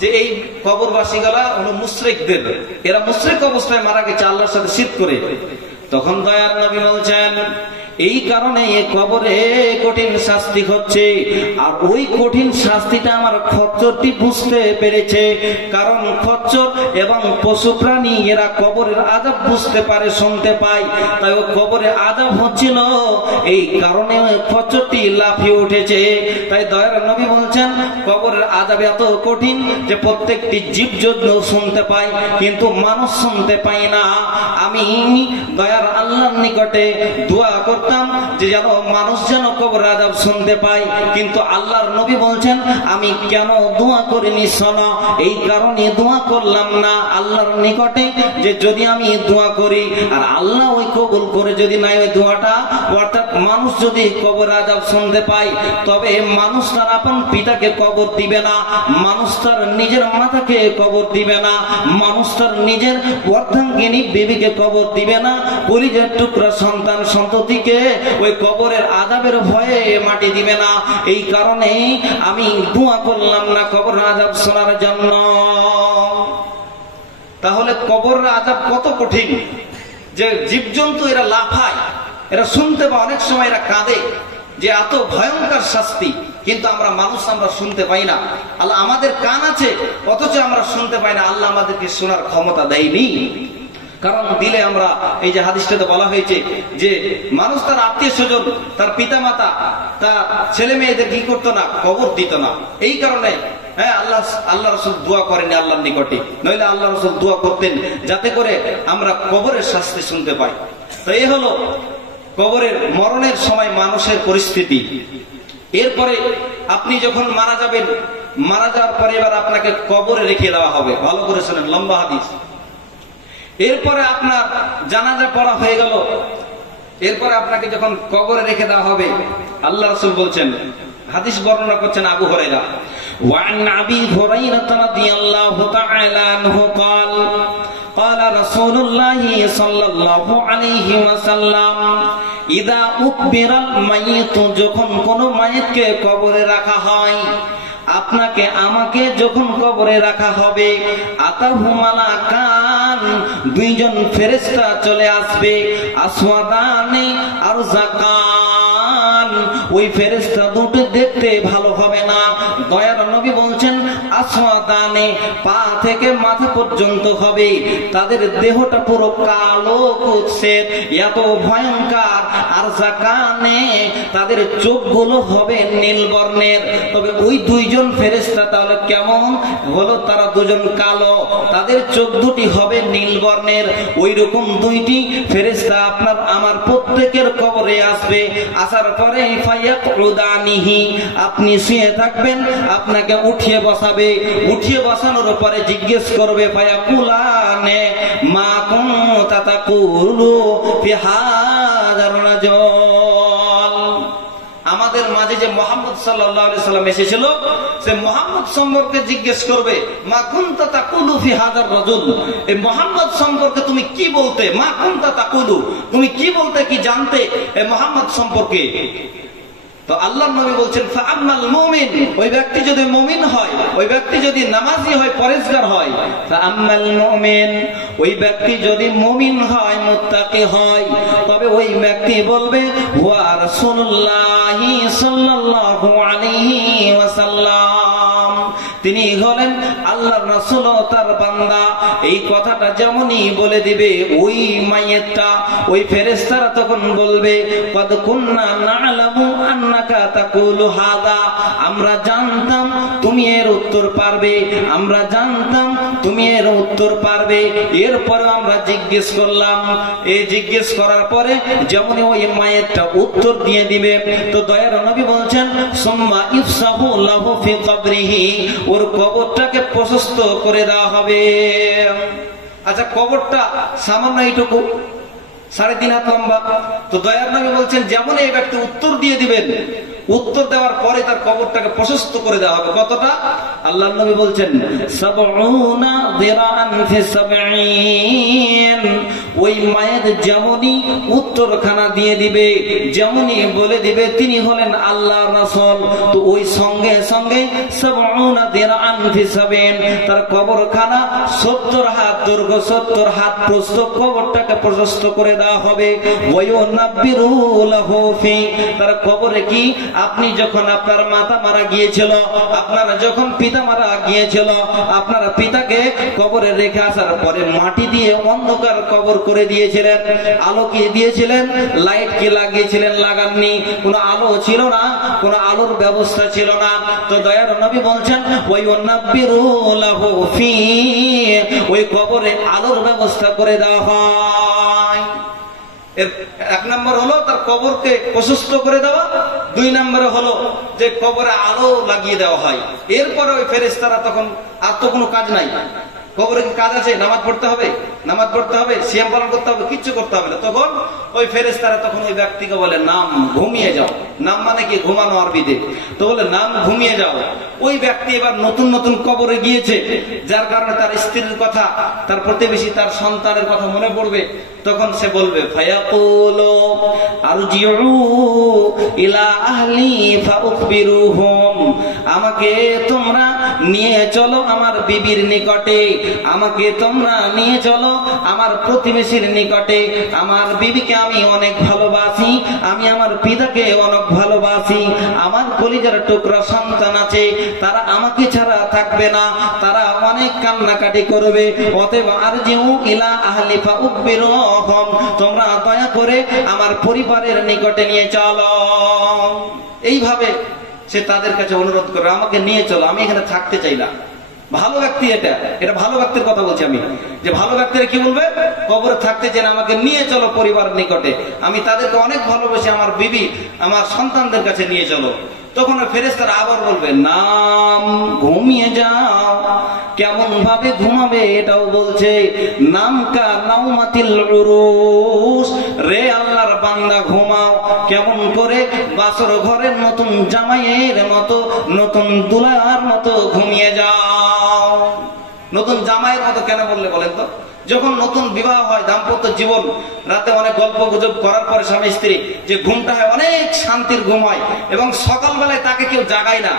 যে এই কবরবাসী গুলা হলো মুশরিকদের, এরা মুশরিক অবস্থায় মারা গেছে আল্লাহর সাথে শিরক করে। তখন দয়ার নবী বলছেন, এই কারণে কবরে কঠিন শাস্তি হচ্ছে। আর ওই কঠিন শাস্তিটা আমার খচ্চরটি বুঝতে পেরেছে, কারণ খচ্চর এবং পশু প্রাণী এরা কবরের আযাব বুঝতে পারে, শুনতে পায়। তাই ও কবরে আযাব হচ্ছিল, এই কারণে খচ্চরটি লাফিয়ে উঠেছে। তাই দয়ার নবী বলছেন কবরের আযাব এত কঠিন যে প্রত্যেকটি জীবজন্তু শুনতে পায়, কিন্তু মানুষ শুনতে পায় না। আমি দয়ার আল্লাহর নিকটে দোয়া করতে যে যেন মানুষ যেন কবর আযাব শুনতে পায়, কিন্তু আল্লাহর নবী বলছেন আমি কেন দোয়া করিনি শোনো, এই কারণে দোয়া করলাম না আল্লাহর নিকটে যে যদি আমি দোয়া করি আর আল্লাহ ওই কবুল করে যদি নাই ওই দোয়াটা, অর্থাৎ মানুষ যদি কবর আযাব শুনতে পায়, তবে মানুষ তার আপন পিতা পিতাকে কবর দিবে না, মানুষ তার নিজের মাতাকে কবর দিবে না, মানুষ তার নিজের অর্ধাঙ্গিনী বিবিকে কবর দিবে না, কলিজার টুকরা সন্তান সন্ততিকে ওই কবরের আযাবের ভয়ে মাটি দিবে না। এই কারণে আমি দোয়া করলাম না কবর আযাব শোনার জন্য। তাহলে কবর আযাব কত কঠিন, যে জীবজন্তু এরা লাফায়, এরা শুনতে পায়, অনেক সময় এরা কাঁদে যে এত ভয়ঙ্কর শাস্তি, কিন্তু আমরা মানুষ আমরা শুনতে পাই না। আল্লাহ আমাদের কান আছে অথচ আমরা শুনতে পাই না। আল্লাহ আমাদেরকে শোনার ক্ষমতা দেয়নি, কারণ দিলে আমরা, এই যে হাদিসটাতে বলা হয়েছে যে মানুষ তার আত্মীয় স্বজন, তার পিতা মাতা, তার ছেলে মেয়েদের কি করতো না, কবর দিত না। এই কারণে হ্যাঁ আল্লাহ রাসূল দোয়া করেনি আল্লাহর নিকটে, নইলে আল্লাহ রাসূল দোয়া করতেন যাতে করে আমরা কবরের শাস্তি শুনতে পাই। তো এই হলো কবরের মরণের সময় মানুষের পরিস্থিতি। এরপরে আপনি যখন মারা যাবেন, মারা যাওয়ার পরে এবার আপনাকে কবরে রেখে দেওয়া হবে। ভালো করে শুনেন, লম্বা হাদিস। এরপরে আপনার জানাজা পড়া হয়ে গেল, এরপরে আপনাকে যখন কবরে রেখে দেওয়া হবে, আল্লাহ রাসূল বলছেন, হাদিস বর্ণনা করছেন আবু হুরায়রা, ওয়ান আবি হুরায়রা রাদিয়াল্লাহু তাআলা আনহু قال قال رسول الله صلى الله عليه وسلم اذا اقبر الميت, যখন কোন মাইতকে কবরে রাখা হয়, আপনাকে আমাকে যখন কবরে রাখা হবে, আতাহু মালাকান, দুইজন ফেরেশতা চলে আসবে, আসওয়াদানি আরজাকান, ওই ফেরেশতা দুটো দেখতে ভালো হবে না। দয়ার নবী বলছেন আসওয়াদানি, পা থেকে মাথা পর্যন্ত হবে, তাদের দেহটা পুরো কালো কুৎসিত, এত ভয়ঙ্কর। আরজাকানে, তাদের চোখগুলো হবে নীল বর্ণের। তবে ওই দুইজন ফেরেশতা তাহলে কেমন হলো? তারা দুজন কালো, তাদের চোখ দুটি হবে নীল বর্ণের। ওই রকম দুইটি ফেরেশতা আপনার আমার প্রত্যেকের কবরে আসবে। আসার পরে ফায়াকুদানিহি, আপনি শুয়ে থাকবেন, আপনাকে উঠিয়ে বসাবে। উঠিয়ে বসানোর পরে জিজ্ঞেস করবে, ফায়াকুলানে মা কুনতা তাকুলু ফি হাযার রাজুল। আমাদের মাঝে যে মুহাম্মদ সাল্লাল্লাহু আলাইহি সাল্লাম এসেছিল, সে মুহাম্মদ সম্পর্কে জিজ্ঞেস করবে, মা কুনতা তাকুলু ফি হাযার রাজুল, এই মুহাম্মদ সম্পর্কে তুমি কি বলতে? মা কুনতা তাকুলু, তুমি কি বলতে, কি জানতে এই মুহাম্মদ সম্পর্কে? তো আল্লাহর নবী বলছেন, ফাআম্মাল মুমিন, ওই ব্যক্তি যদি মুমিন হয়, ওই ব্যক্তি যদি নামাজি হয়, পরেজগার হয়, ফাআম্মাল মুমিন, ওই ব্যক্তি যদি মুমিন হয়, মুত্তাকি হয়, তবে ওই ব্যক্তি বলবে ওয়া রাসূলুল্লাহি সাল্লাল্লাহু আলাইহি ওয়াসাল্লাম, তিনি হলেন আল্লাহর রাসূল ও তার বান্দা। এই কথাটা যেমনই বলে দিবে, ওই মাইয়িতটা, ওই ফেরেশতারা তখন বলবে, কদ কুননা না'লামু আন্নাকা তাকুলু হাযা, আমরা জানতাম তুমি এর উত্তর পারবে, আমরা জানতাম তুমি এর উত্তর পারবে। এরপর আমরা জিজ্ঞেস করলাম, এই জিজ্ঞেস করার পরে যেমনই ওই মাইয়িতটা উত্তর দিয়ে দিবে, তো দয়ার নবী বলছেন, সুম্মা ইফসাহু লাহু ফি কবরিহি, ওর কবরটাকে প্রশস্ত করে দেওয়া হবে। আচ্ছা, কবরটা সামান্য এইটুকু, 3.5 হাত লম্বা। তো দয়ার নবী বলছেন, যেমন এই ব্যক্তি উত্তর দিয়ে দিবেন, উত্তর দেওয়ার পরে তার কবরটাকে প্রশস্ত করে দেওয়া হবে। কতটা? আল্লাহর নবী বলছেন, 70 দিরান ফি 70। ওই মায়ের যেমনই উত্তরখানা দিয়ে দিবে, যেমনই বলে দিবে তিনি হলেন আল্লাহর রাসূল, তো ওই সঙ্গে সঙ্গে 70 দিরান ফি 70, তার কবরখানা 70 হাত দৈর্ঘ্য, 70 হাত প্রস্থ, কবরটাকে প্রশস্ত করে দেওয়া হবে। ওয়ায়ুনাব্বিরু লাহু ফি, তার কবরে কি, আপনি যখন আপনার মাতা মারা গিয়েছিল, আপনারা যখন পিতা মারা গিয়েছিল, আপনার পিতাকে কবরে রেখে আসার পরে মাটি দিয়ে অন্ধকার কবর করে দিয়েছিলেন, আলো কি দিয়েছিলেন? লাইট কি লাগিয়েছিলেন? লাগাননি। কোনো আলো ছিল না, কোনো আলোর ব্যবস্থা ছিল না। তো দয়ার নবী বলছেন, ওয়ায়ুনাব্বিরু লাহু ফি, ওই কবরে আলোর ব্যবস্থা করে দেওয়া হয়। এক নম্বর হলো তার কবরকে প্রশস্ত করে দেওয়া, 2 নম্বরে হলো যে কবরে আলো লাগিয়ে দেওয়া হয়। এরপরে ওই ফেরেশতারা তখন আর তো কোনো কাজ নাই, কবরে কি কাজ আছে? নামাজ পড়তে হবে, নামাজ পড়তে হবে, সিয়াম পালন করতে হবে, কিচ্ছু করতে হবে না। তখন ওই ফেরেশতারা তখন ওই ব্যক্তিকে বলে নাম, ঘুমিয়ে যাও। নাম মানে কি? ঘুমানো আরবিতে। তো বলে নাম, ঘুমিয়ে যাও। ওই ব্যক্তি এবার নতুন নতুন কবরে গিয়েছে, যার কারণে তার স্ত্রীর কথা, তার প্রতিবেশী, তার সন্তানের কথা মনে পড়বে। তখন সে বলবে ফায়াকুলু আরজিউ ইলা আহলি ফাউখবিরুহুম, আমাকে তোমরা নিয়ে চলো আমার বিবির নিকটে, আমাকে তোমরা নিয়ে চলো আমার প্রতিবেশীর নিকটে। আমার বিবিকে আমি অনেক ভালোবাসি, আমি আমার পিতাকে অনেক ভালোবাসি, আমার কলিজার টুকরা সন্তান আছে, তারা আমাকে ছাড়া থাকবে না, তারা অনেক কান্নাকাটি করবে। অতএব আরজিউ ইলা আহলি ফাউখবিরুহুম, তোমরা দয়া করে আমার পরিবারের নিকটে নিয়ে চলো। এইভাবে সে তাদের কাছে অনুরোধ করে, আমাকে নিয়ে চলো, আমি এখানে থাকতে চাই না। ভালো ব্যক্তি, এটা ভালো ব্যক্তির কথা বলছি আমি, যে ভালো ব্যক্তিরা কি বলবে? কবরে থাকতে চাই না, আমাকে নিয়ে চলো পরিবার নিকটে, আমি তাদেরকে অনেক ভালোবাসি, আমার বিবি, আমার সন্তানদের কাছে নিয়ে চলো। তখন ফেরেশতারা আবার বলবে নাম, ঘুমিয়ে যাও। কেমন ভাবে ঘুমাবে এটাও বলছে, নাম কা নাউমাতিল উরুস, রে আল্লাহর বান্দা ঘুমাও কেমন করে? বাসর ঘরের নতুন জামাইয়ের মতো, নতুন দুলার মতো ঘুমিয়ে যাও। নতুন জামাইয়ের মতো কেন বললে বলেন তো? যখন নতুন বিবাহ হয়, দাম্পত্য জীবন, রাতে অনেক গল্প গুজব করার পরে স্বামী স্ত্রী যে ঘুমটা হয়, অনেক শান্তির ঘুম হয়, এবং সকালবেলায় তাকে কেউ জাগায় না।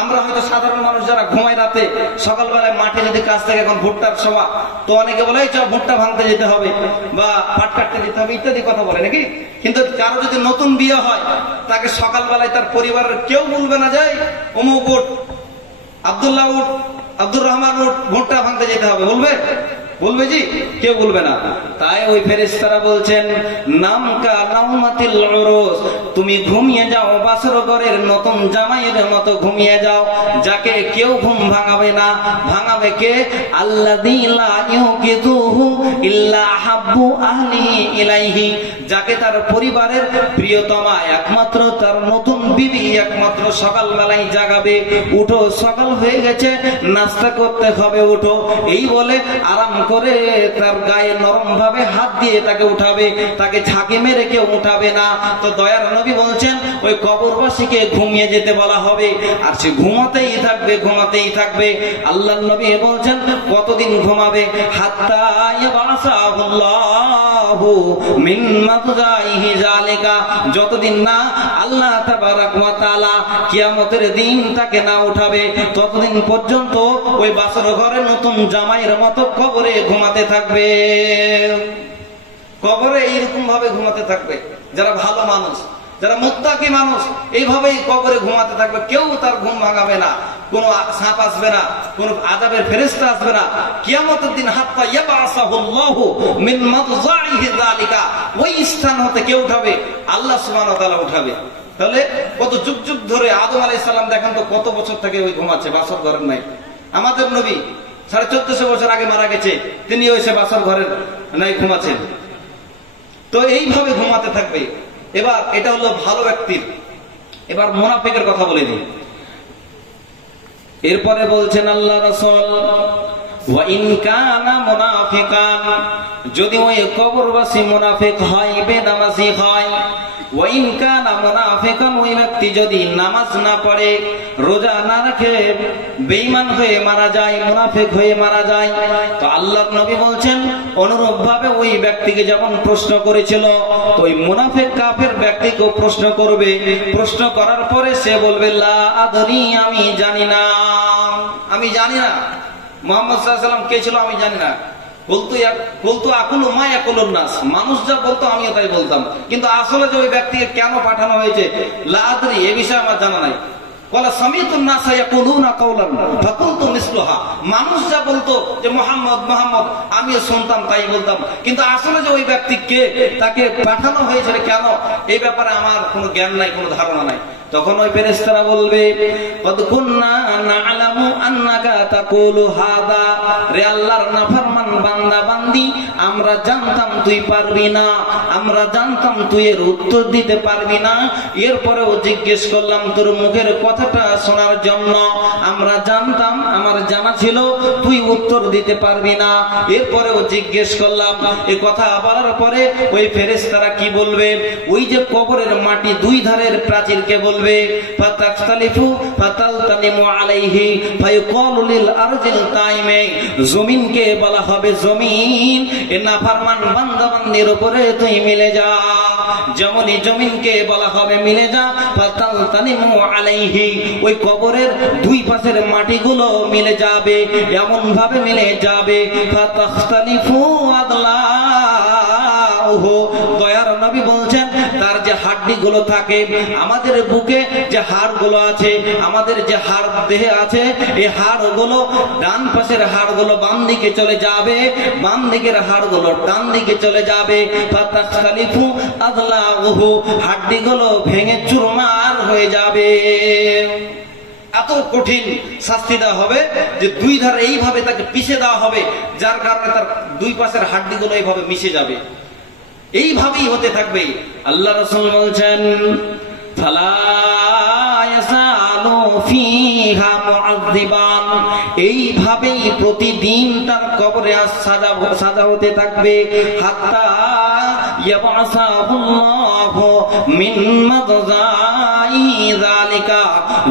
আমরা হয়তো সাধারণ মানুষ যারা ঘুমায় রাতে, সকালবেলায় মাঠে যদি কাজ থাকে, এখন ভুট্টার সময়, তো অনেকে বলে চ ভুট্টা ভাঙতে যেতে হবে বা পাট কাটতে যেতে হবে ইত্যাদি কথা বলে নাকি। কিন্তু কারো যদি নতুন বিয়ে হয়, তাকে সকালবেলায় তার পরিবারের কেউ বলবে না যায় অমুক উঠ, আব্দুল্লাহ উঠ, আব্দুর রহমান উঠ, ভুট্টা ভাঙতে যেতে হবে, বলবে? বলবে জি? কেউ বলবে না। তাই ওই ফেরেশতারা বলছেন নাম কা নাউমাতিল উরুস, তুমি ঘুমিয়ে যাও বাসর ঘরের নতুন জামাইয়ের মতো ঘুমিয়ে যাও, যাকে কেউ ঘুম ভাঙাবে না। ভাঙাবে কে? আল্লাযী লা ইউকিযুহু ইল্লা হাব্বু আহলিহি ইলাইহি, যাকে তার পরিবারের প্রিয়তমা, একমাত্র তার নতুন বিবি একমাত্র সকালবেলায় জাগাবে। উঠো, সকাল হয়ে গেছে, নাস্তা করতে হবে, উঠো, এই বলে আরাম করে তার গায়ে নরম ভাবে হাত দিয়ে তাকে উঠাবে, তাকে ঝাঁকি মেরে কেউ উঠাবে না। তো দয়ার নবী বলছেন ওই কবরবাসীকে ঘুমিয়ে যেতে বলা হবে, আর সে ঘুমাতেই থাকবে, ঘুমাতেই থাকবে। আল্লাহর নবী বলছেন কতদিন ঘুমাবে? হাত্তা ইয়াবাসাহুল্লাহু মিন মাদজাইহি যালিকা, যতদিন না আল্লাহ তাবারাক ওয়া তাআলা কিয়ামতের দিন তাকে না উঠাবে, ততদিন পর্যন্ত ওই বাসর ঘরে নতুন জামাইয়ের মতো কবরে ঘুমাতে থাকবে। কবরে এইরকম ভাবে ঘুমাতে থাকবে যারা ভালো মানুষ, যারা মুত্তাকি মানুষ, এইভাবেই কবরে ঘুমাতে থাকবে। কেউ তার ঘুম ভাঙাবে না, কোনো সাপ আসবে না, কোনো আযাবের ফেরেশতা আসবে না। কিয়ামতের দিন হাত্তা ইয়াবাসাহুল্লাহু মিন মাদজাইহি যালিকা, ওই স্থান হতে কে উঠাবে? আল্লাহ সুবহানাহু ওয়া তাআলা উঠাবে। তাহলে কত যুগ যুগ ধরে আদম আলাইহিস সালাম দেখেন তো কত বছর থেকে ওই ঘুমাচ্ছে, বাসর ঘরের নাই। আমাদের নবী 1450 বছর আগে মারা গেছে, তিনি ওই সে বাসর ঘরের নাই ঘুমাচ্ছেন। তো এইভাবে ঘুমাতে থাকবে। এবার এটা হলো ভালো ব্যক্তির। এবার মুনাফিকের কথা বলে দিই। এরপরে বলছেন আল্লাহ রাসূল ওয়া ইন কানা মুনাফিকান, যদি ওই কবরবাসী মুনাফিক হয়, বেনামাজি হয়, ওয়া ইন কানা মুনাফিকান, ওই ব্যক্তি যদি নামাজ না পড়ে, রোজা না রাখে, বেঈমান হয়ে মারা যায়, মুনাফিক হয়ে মারা যায়, তো আল্লাহর নবী বলছেন অনুরূপ ভাবে ওই ব্যক্তিকে যেমন প্রশ্ন করেছিল, তো ওই মুনাফিক কাফের ব্যক্তিকেও প্রশ্ন করবে। প্রশ্ন করার পরে সে বলবে লা আদরি, আমি জানি না, আমি জানি না মুহাম্মদ সাল্লাল্লাহু আলাইহি ওয়াসাল্লাম কে ছিল আমি জানি না। বলতো আকুলু মা ইয়াকুলুন নাস, মানুষ যা বলতো আমিও তাই বলতাম, কিন্তু আসলে যে ওই ব্যক্তিকে কেন পাঠানো হয়েছে লা আদরি, এ বিষয়ে আমার জানা নাই। বলা সামিতুন নাস ইয়াকুলুনা কাওলান ফাকুলতু মিসলুহা, মানুষ যা বলতো যে মুহাম্মদ মুহাম্মদ, আমিও শুনতাম তাই বলতাম, কিন্তু আসলে যে ওই ব্যক্তি কে, তাকে পাঠানো হয়েছে কেন, এই ব্যাপারে আমার কোনো জ্ঞান নাই, কোনো ধারণা নাই। তখন ওই ফেরেশতারা বলবে কদ কুননা না'লামু আন্নাকা তাকুলু হাদা, রে আল্লাহর নাফরমান বান্দা বান্দি, আমরা জানতাম তুই পারবি না, আমরা জানতাম তুই এর উত্তর দিতে পারবি না, এরপরেও জিজ্ঞেস করলাম তোর মুখের কথাটা শোনার জন্য। আমরা জানতাম, আমার জানা ছিল তুই উত্তর দিতে পারবি না, এরপরেও জিজ্ঞেস করলাম। এ কথা বলার পরে ওই ফেরেশতারা কি বলবে? ওই যে কবরের মাটি দুই ধারের প্রাচীরকে বলবে ফাতাখতালিফু ফাতালতানিমু আলাইহি ফায়ুকালু লিল আরজিল কাইমে, জমিনকে বলা হবে জমিন এ নাফরমান বান্দা বান্দির উপরে তুই মিলে যা। যেমনই জমিনকে বলা হবে মিলে যা, ফাতালতানিমু আলাইহি ওই কবরের দুই পাশের মাটিগুলো মিলে যাবে, এমন ভাবে মিলে যাবে ফাতাখতালিফু আদলা। দয়ার নবী বলছেন তার যে হাড্ডি গুলো থাকে, আমাদের বুকে যে হাড় গুলো আছে, আমাদের যে হাড় দেহে আছে, এই হাড় গুলো ডান পাশের হাড় গুলো বাম দিকে চলে যাবে, বাম দিকের হাড় গুলো ডান দিকে চলে যাবে। ফাতাখতালিফু আদলাহু হাড্ডি গুলো ভেঙে চুরমার হয়ে যাবে। এত কঠিন শাস্তি দেওয়া হবে যে দুই ধারে এইভাবে তাকে পিষে দেওয়া হবে, যার কারণে তার দুই পাশের হাড্ডি গুলো এইভাবে মিশে যাবে। এইভাবেই হতে থাকবে। আল্লাহ রাসূল বলছেন ফালা ইয়াসালু ফিহা মুআযযিবান, এইভাবেই প্রতিদিন তার কবরে সাজা হতে থাকবে হাত্তা ইয়াবআসাহুল্লাহু মিন মাযযাই যালিকা,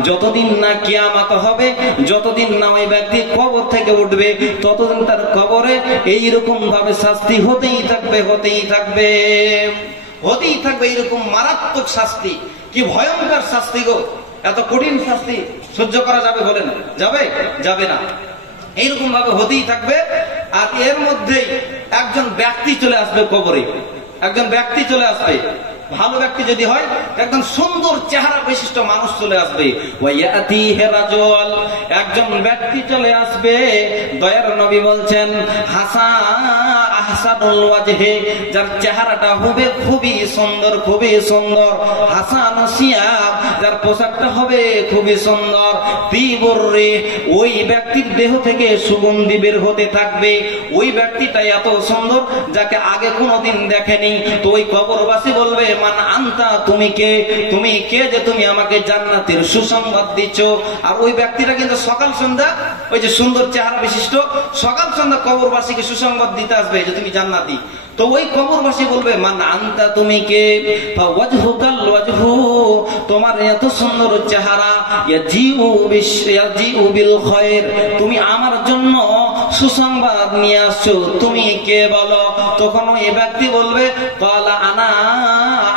যতদিন না কিয়ামত হবে, যতদিন না ওই ব্যক্তি কবর থেকে উঠবে, ততদিন তার কবরে এইরকম ভাবে শাস্তি হতেই থাকবে, হতেই থাকবে, হতেই থাকবে। এইরকম মারাত্মক শাস্তি, কি ভয়ঙ্কর শাস্তি গো! এত কঠিন শাস্তি সহ্য করা যাবে বলেন? যাবে? যাবে না। এইরকম ভাবে হতেই থাকবে। আর এর মধ্যেই একজন ব্যক্তি চলে আসবে কবরে, একজন ব্যক্তি চলে আসবে, ভালো ব্যক্তি যদি হয় একদম সুন্দর চেহারা বিশিষ্ট মানুষ চলে আসবে। ওয়ায়াতিহি রাজুল, একজন ব্যক্তি চলে আসবে, দয়ার নবী বলছেন আহসানুল ওয়াজহি, যার চেহারাটা হবে খুবই সুন্দর, খুবই সুন্দর। হাসান সিয়াব, যার পোশাকটা হবে খুবই সুন্দর। তিবুররি, ওই ব্যক্তির দেহ থেকে সুগন্ধি বের হতে থাকবে। ওই ব্যক্তিটা এত সুন্দর যাকে আগে কোনোদিন দেখেনি। তো ওই কবরবাসী বলবে মান আনতা, তুমি কে? তুমি কে যে তুমি আমাকে জান্নাতের সুসংবাদ দিচ্ছ? আর ওই ব্যক্তিটা কিন্তু সকাল সন্ধ্যা ওই যে সুন্দর চেহারা বিশিষ্ট সকাল সন্ধ্যা কবরবাসীকে সুসংবাদ দিতে আসবে যে তুমি জান্নাতি। তো ওই কবরবাসী বলবে মান আনতা, তুমি কে? ফাওয়াজহুকাল ওয়াজহু, তোমার এত সুন্দর চেহারা, ইয়াজিউ বিল খায়র, তুমি আমার জন্য সুসংবাদ নিয়ে আসছো, তুমি কে বলো? তখন ওই ব্যক্তি বলবে ক্বালা আনা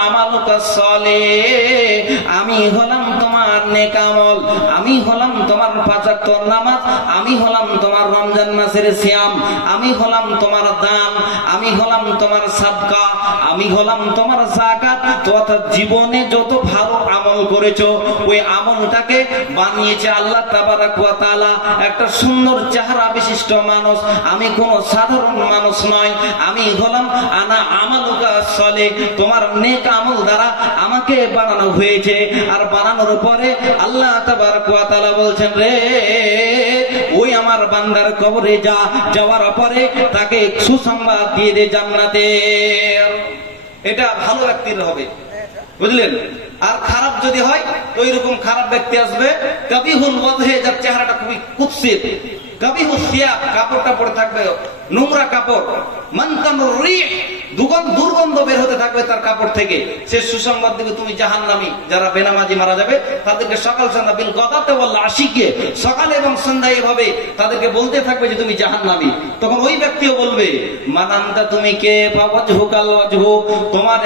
আমালুকা সালিহ, আমি হলাম তোমার নেক আমল, আমি হলাম তোমার 5 ওয়াক্ত নামাজ, আমি হলাম তোমার রমজান মাসের সিয়াম, আমি হলাম তোমার দান, আমি হলাম তোমার সাদকা, আমি হলাম তোমার যাকাত। অর্থাৎ জীবনে যত ভালো আমল করেছো ওই আমলটাকে বানিয়েছে আল্লাহ তাবারক ওয়া তাআলা একটা সুন্দর চেহারা বিশিষ্ট মানুষ। আমি কোন সাধারণ মানুষ নয়, আমি হলাম আনা আমালুকা সালিহ, তোমার নেক আমল দ্বারা আমাকে বানানো হয়েছে। আর বানানোর পরে আল্লাহ তাবারক ওয়া তাআলা বলছেন রে ওই আমার বান্দার কবরে যা, যাওয়ার পরে তাকে সুসংবাদ দিয়ে দে জান্নাতে। এটা ভালো ব্যক্তির হবে, বুঝলেন? আর খারাপ যদি হয় তো এরকম খারাপ ব্যক্তি আসবে কবিহুল ওয়াজহে, যার চেহারাটা খুবই কুৎসিত। কবিহুল সিয়াব, কাপড়টা পরে থাকবে নোংরা কাপড়। মানতানুর রিহ, দুর্গন্ধ বের হতে থাকবে তার কাপড় থেকে। সে সুসংবাদ দিবে তুমি জাহান্নামী। যারা বেনামাজি মারা যাবে তাদেরকে সকাল সন্ধ্যা বিল গাদাতে ওয়াল আশিকে, সকালে এবং সন্ধ্যায় এভাবে তাদেরকে বলতে থাকবে যে তুমি জাহান্নামী। তখন ওই ব্যক্তিও বলবে মান আনতা, তুমি কে? ফাওয়াজহুকাল ওয়াজহু, তোমার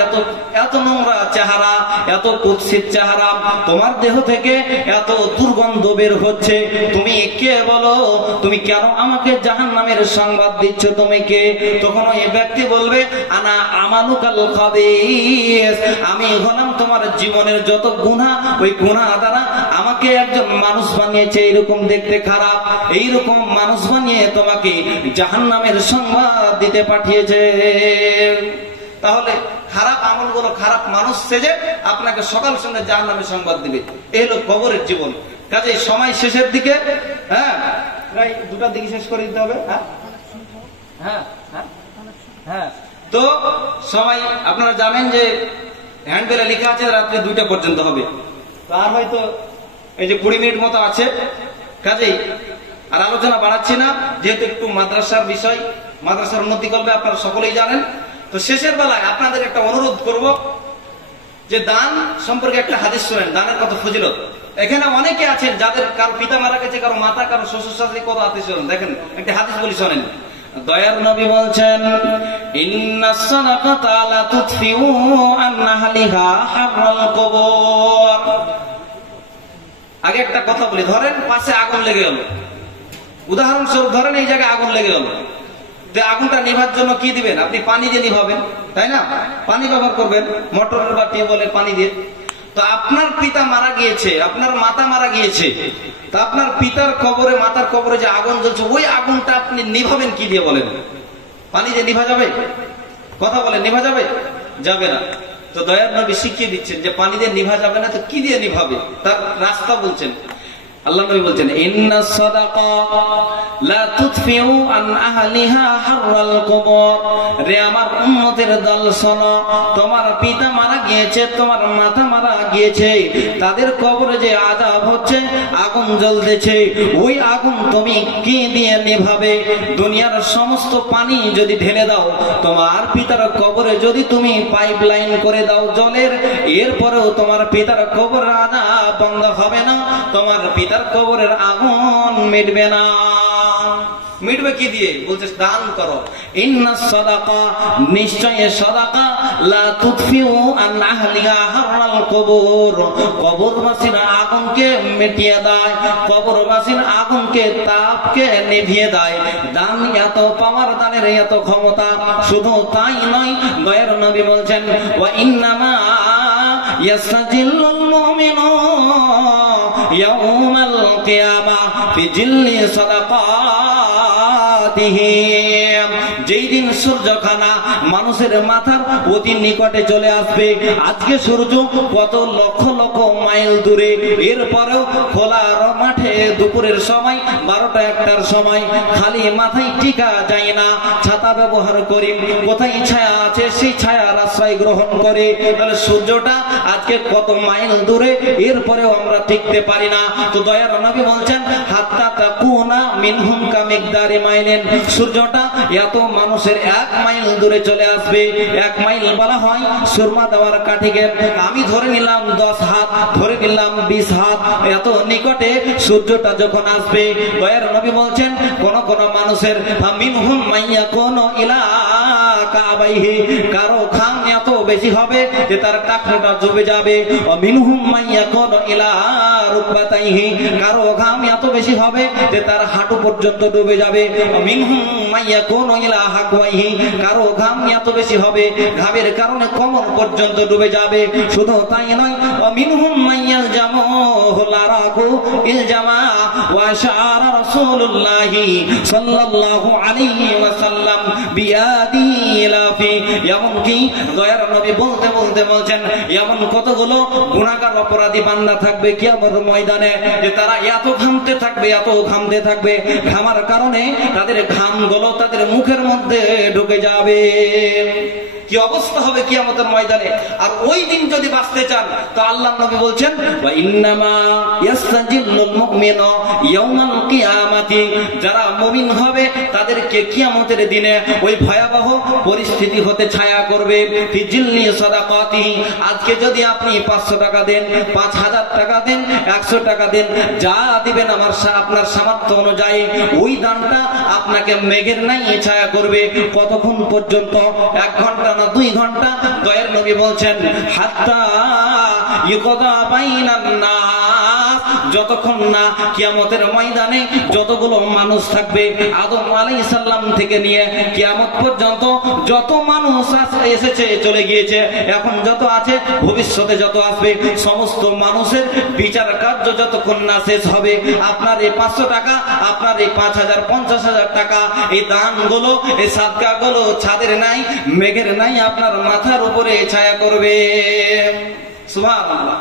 এত নোংরা চেহারা, এত কুৎসিত চেহারা, তোমার দেহ থেকে এত দুর্গন্ধ বের হচ্ছে, তুমি কে বলো? তুমি কেন আমাকে জাহান্নামের সংবাদ দিচ্ছ? তুমি কে? তখন ওই ব্যক্তি বলবে আনা আমালুকাল খাবিস, আমি হলাম তোমার জীবনের যত গুনাহ, ওই গুনাহ দ্বারা আমাকে একজন মানুষ বানিয়েছে এইরকম দেখতে খারাপ, এইরকম মানুষ বানিয়ে তোমাকে জাহান্নামের সংবাদ দিতে পাঠিয়েছে। তাহলে খারাপ আমলগুলো খারাপ মানুষ সেজে আপনাকে সকাল সন্ধ্যা জাহান্নামের সংবাদ দিবে। এই হলো কবরের জীবন। কাজে সময় শেষের দিকে, প্রায় 2টার দিকে শেষ করে দিতে হবে। হ্যাঁ, তো সবাই আপনারা জানেন যে হ্যান্ডবেলে লেখা আছে রাত্রে 2টা পর্যন্ত হবে। তো আর হয়তো এই যে 20 মিনিট মতো আছে, কাজেই আর আলোচনা বাড়াচ্ছি না, যেহেতু একটু মাদ্রাসার বিষয়, মাদ্রাসার উন্নতি করবে আপনারা সকলেই জানেন। তো শেষের বেলায় আপনাদের একটা অনুরোধ করব যে দান সম্পর্কে একটা হাদিস শুনেন, দানের কত ফজিলত। এখানে অনেকে আছেন যাদের কারো পিতা মারা গেছে, কারো মাতা, কারো শ্বশুর শাশুড়ি, কত আত্মীয়। দেখেন একটা হাদিস বলি শোনেন, দয়ার নবী বলছেন, ইন্নাস সাদাকাতা লা তুতফিউ আন আহলিহা হাররাল কুবুর। আগে একটা কথা বলি, ধরেন পাশে আগুন লেগে গেল, উদাহরণস্বরূপ ধরেন এই জায়গায় আগুন লেগে গেল, তো আগুনটা নেভার জন্য কি দিবেন? আপনি পানি দিয়ে নিভাবেন, তাই না? পানি ব্যবহার করবেন, মোটরের বা টিউবওয়েলের পানি দিয়ে। তো আপনার পিতা মারা গিয়েছে, আপনার মাতা মারা গিয়েছে, তো আপনার পিতার কবরে, মাতার কবরে যে আগুন জ্বলছে, ওই আগুনটা আপনি নিভাবেন কি দিয়ে বলেন? পানি দিয়ে নিভা যাবে? কথা বলেন, নিভা যাবে? যাবে না। তো দয়ার নবী শিখিয়ে দিচ্ছেন যে পানি দিয়ে নিভা যাবে না, তো কি দিয়ে নিভাবে তার রাস্তা বলছেন। আল্লাহ নবী বলছেন, ইন্নাস সাদাকা লা তুতফিউ আন আহলিহা হাররাল কুবুর। রে আমার উম্মতের দল শোনো, তোমার পিতা মারা গিয়েছে, তোমার মাতা মারা গিয়েছে, তাদের কবরে যে আযাব হচ্ছে, আগুন জ্বলতেছে, ওই আগুন তুমি কি দিয়ে নিভাবে? দুনিয়ার সমস্ত পানি যদি ঢেলে দাও, তোমার পিতার কবরে যদি তুমি পাইপ লাইন করে দাও জলের, এরপরেও তোমার পিতার কবর আযাব বন্ধ হবে না, তোমার পিতার কবরের আগুন মিটবে না। মিটবে কি দিয়ে? বলছে দান করো। ইন্নাস সাদাকা, নিশ্চয় সাদাকা, লা তুতফিউ আন আহলিহা হাররাল কুবুর। কবরবাসীর আগুনকে মিটিয়ে দেয়, কবরবাসীর আগুনকে, তাপকে নিভিয়ে দেয়। দান এত পাওয়ার, দানের এত ক্ষমতা। শুধু তাই নয়, দয়ার নবী বলছেন, ওয়া ইন্নামা ইয়াসতাজিল্লুল মুমিনু ইয়াউমাল কিয়ামাহ ফি জিল্লি সাদাকাতিহি। যেই দিন সূর্যখানা মানুষের মাথার অতি নিকটে চলে আসবে, আজকে সূর্য কত লক্ষ লক্ষ মাইল দূরে, এরপরেও খোলা মাঠে দুপুরের সময় 12টা 1টার সময় খালি মাথায় টিকা যায় না, ছাতা ব্যবহার করি, কোথায় ছায়া আছে সেই ছায়ার আশ্রয় গ্রহণ করে। তাহলে সূর্যটা আজকে কত মাইল দূরে, এরপরেও আমরা টিকতে পারি না। তো দয়ার নবী বলছেন, হাত্তা তাকুনা মিনহুম কামিকদারি মাইলিন। সূর্যটা এত মানুষের 1 মাইল দূরে চলে আসবে। 1 মাইল বলা হয় সুরমা দেওয়ার কাঠিকে। আমি ধরে নিলাম 10 হাত, ধরে নিলাম 20 হাত, এত নিকটে সূর্যটা যখন আসবে, দয়ার নবী বলছেন, কোন কোন মানুষের মিনহুম মাইয়াকুনু ইলা কাবাইহি, কারো ঘাম এত বেশি হবে যে তার টাকনোটা ডুবে যাবে। মিনহুম মাইয়াকুনু ইলা রুকবাতাইহি, কারো ঘাম এত বেশি হবে যে তার হাঁটু পর্যন্ত ডুবে যাবে। মিনহুম মাইয়াকুনু ইলা হাকওয়াইহি, কারো ঘাম এত বেশি হবে ঘামের কারণে কোমর পর্যন্ত ডুবে যাবে। শুধু তাই নয়, মিনহুম মাইয়ালজামুহুল আরাকু ইলজামা ওয়া শাআরা রাসূলুল্লাহি সাল্লাল্লাহু আলাইহি ওয়াসাল্লাম বিয়াদি লাফি। এমন কি দয়ার নবী বলতে বলতে বলছেন, এমন কতগুলো গুনাহগার অপরাধী বান্দা থাকবে কিয়ামতের ময়দানে, যে তারা এত ঘামতে থাকবে, এত ঘামতে থাকবে, ঘামার কারণে তাদের ঘামগুলো তাদের মুখের মধ্যে ঢুকে যাবে। কি অবস্থা হবে কিয়ামতের ময়দানে। আর ওই দিন যদি বাঁচতে চান, তো আল্লাহর নবী বলছেন, ওয়া ইন্নামা ইয়াসতাজিল্লুল মুমিনু ইয়াউমাল কিয়ামাতি। যারা মুমিন হবে তাদেরকে কিয়ামতের দিনে ওই ভয়াবহ পরিস্থিতি হতে ছায়া করবে। ফি জিল্লি সাদাকাতি। আজকে যদি আপনি 500 টাকা দেন, 5000 টাকা দেন, 100 টাকা দেন, যা দিবেন আপনার সামর্থ্য অনুযায়ী, ওই দানটা আপনাকে মেঘের ন্যায় ছায়া করবে। কতক্ষণ পর্যন্ত? 1 ঘন্টা না 2 ঘন্টা? দয়ার নবী বলছেন, হাত্তা ইউকদা বাইনান নাস। যতক্ষণ না কিয়ামতের ময়দানে যতগুলো মানুষ থাকবে, আদম আলাইহিস সালাম থেকে নিয়ে কিয়ামত পর্যন্ত যত মানুষ এসেছে চলে গিয়েছে, এখন যত আছে, ভবিষ্যতে যত আসবে, সমস্ত মানুষের বিচার কার্য যতক্ষণ না শেষ হবে, আপনার এই 500 টাকা, আপনার এই 5000, 50,000 টাকা, এই দানগুলো, এই সাদকাগুলো ছাদের নাই, মেঘের নাই, আপনার মাথার উপরে ছায়া করবে। সুবহানাল্লাহ।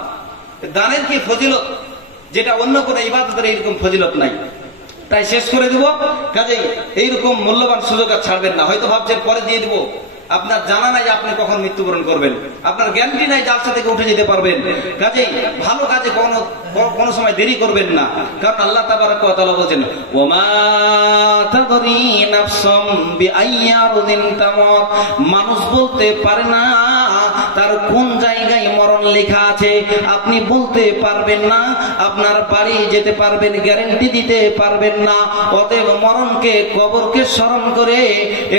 দানের কি ফজিলত, যেটা অন্য কোনো ইবাদতের এরকম ফজিলত নাই। তাই শেষ করে দিব। কাজেই এইরকম মূল্যবান সুযোগ আর ছাড়বেন না। হয়তো ভাবছেন পরে দিয়ে দিব, আপনার জানা নাই আপনি কখন মৃত্যুবরণ করবেন, আপনার গ্যারান্টি নাই জালসা থেকে উঠে যেতে পারবেন। কাজেই ভালো কাজে কোনো সময় দেরি করবেন না, কারণ আল্লাহ তাবারাক ওয়া তাআলা বলেন ওয়ামা তাদরি নাফসুম বিআইয়ি আরদিন তামুত, মানুষ বলতে পারে না তার কোন জায়গায় মরণ লেখা আছে। আপনি বলতে পারবেন না, আপনার বাড়ি যেতে পারবেন গ্যারান্টি দিতে পারবেন না। অতএব মরণকে, কবরকে স্মরণ করে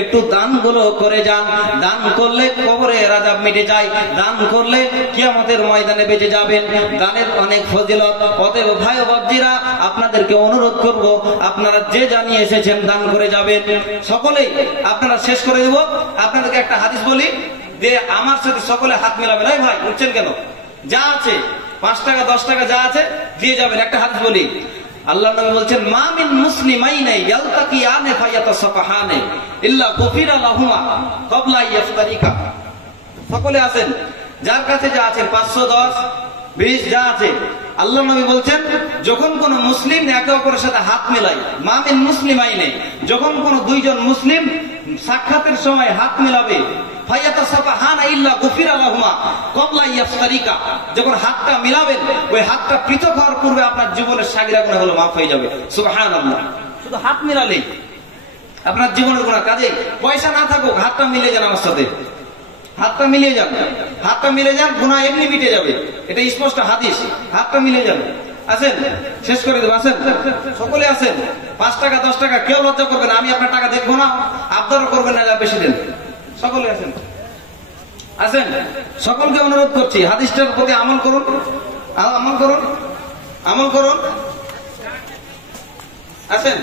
একটু দানগুলো করে যান। দান করলে কবরের আযাব মিটে যায়, দান করলে কিয়ামতের ময়দানে বেঁচে যাবেন। দানের অনেক ফজিলত। অতএব ভাই ও বাবজিরা, আপনাদেরকে অনুরোধ করব, আপনারা যে জানিয়ে এসেছেন দান করে যাবেন সকলেই। আপনারা শেষ করে দেব। আপনাদেরকে একটা হাদিস বলি, যে আমার সাথে সকলে হাত মেলাবেন। এই ভাই উঠছেন কেন? যা আছে 5 টাকা 10 টাকা যা আছে দিয়ে যাবেন। একটা হাদিস বলি, আল্লাহর নবী বলছেন মা মিন মুসলিমাইনি ইয়ালতাকিয়ানে ফায়াতাসাফাহানে ইল্লা গুফিরা লাহুমা ক্বাবলা ইফতারিকা। সকলে আছেন, যার কাছে যা আছে 500 10 20 যা আছে, আল্লাহর নবী বলছেন যখন কোন মুসলিম একে অপরের সাথে হাত মেলায়, মা মিন মুসলিমাইনি, যখন কোন দুইজন মুসলিম সাক্ষাতের সময় হাত মেলাবে, ফায়াতাসাফাহানা ইল্লা গুফিরা লাহুমা ক্বাবলা ইফতারিকা, যখন হাতটা মিলাবেন ওই হাতটা পৃথক হওয়ার পূর্বে আপনার জীবনের সাগিরা গুনাহ হলো মাফ হয়ে যাবে। সুবহানাল্লাহ। শুধু হাত মিলালেই আপনার জীবনের গুনাহ। কাজে পয়সা না থাকুক, হাতটা মিলে যান আমার সাথে, হাতটা মিলিয়ে যান, হাতটা মিলে যান, গুনাহ এমনি মিটে যাবে। এটা স্পষ্ট হাদিস, হাতটা মিলে যাবে। আছেন? শেষ করে দেব। আছেন? সকলে আছেন? 5 টাকা 10 টাকা, কেউ লজ্জা করবে না, আমি আপনার টাকা দেখবো না, আবদারও করবেন না, যা বেশি দেন। সকলে আছেন? আছেন? সকলকে অনুরোধ করছি হাদিসটার প্রতি আমল করুন, আমল করুন, আমল করুন। আছেন?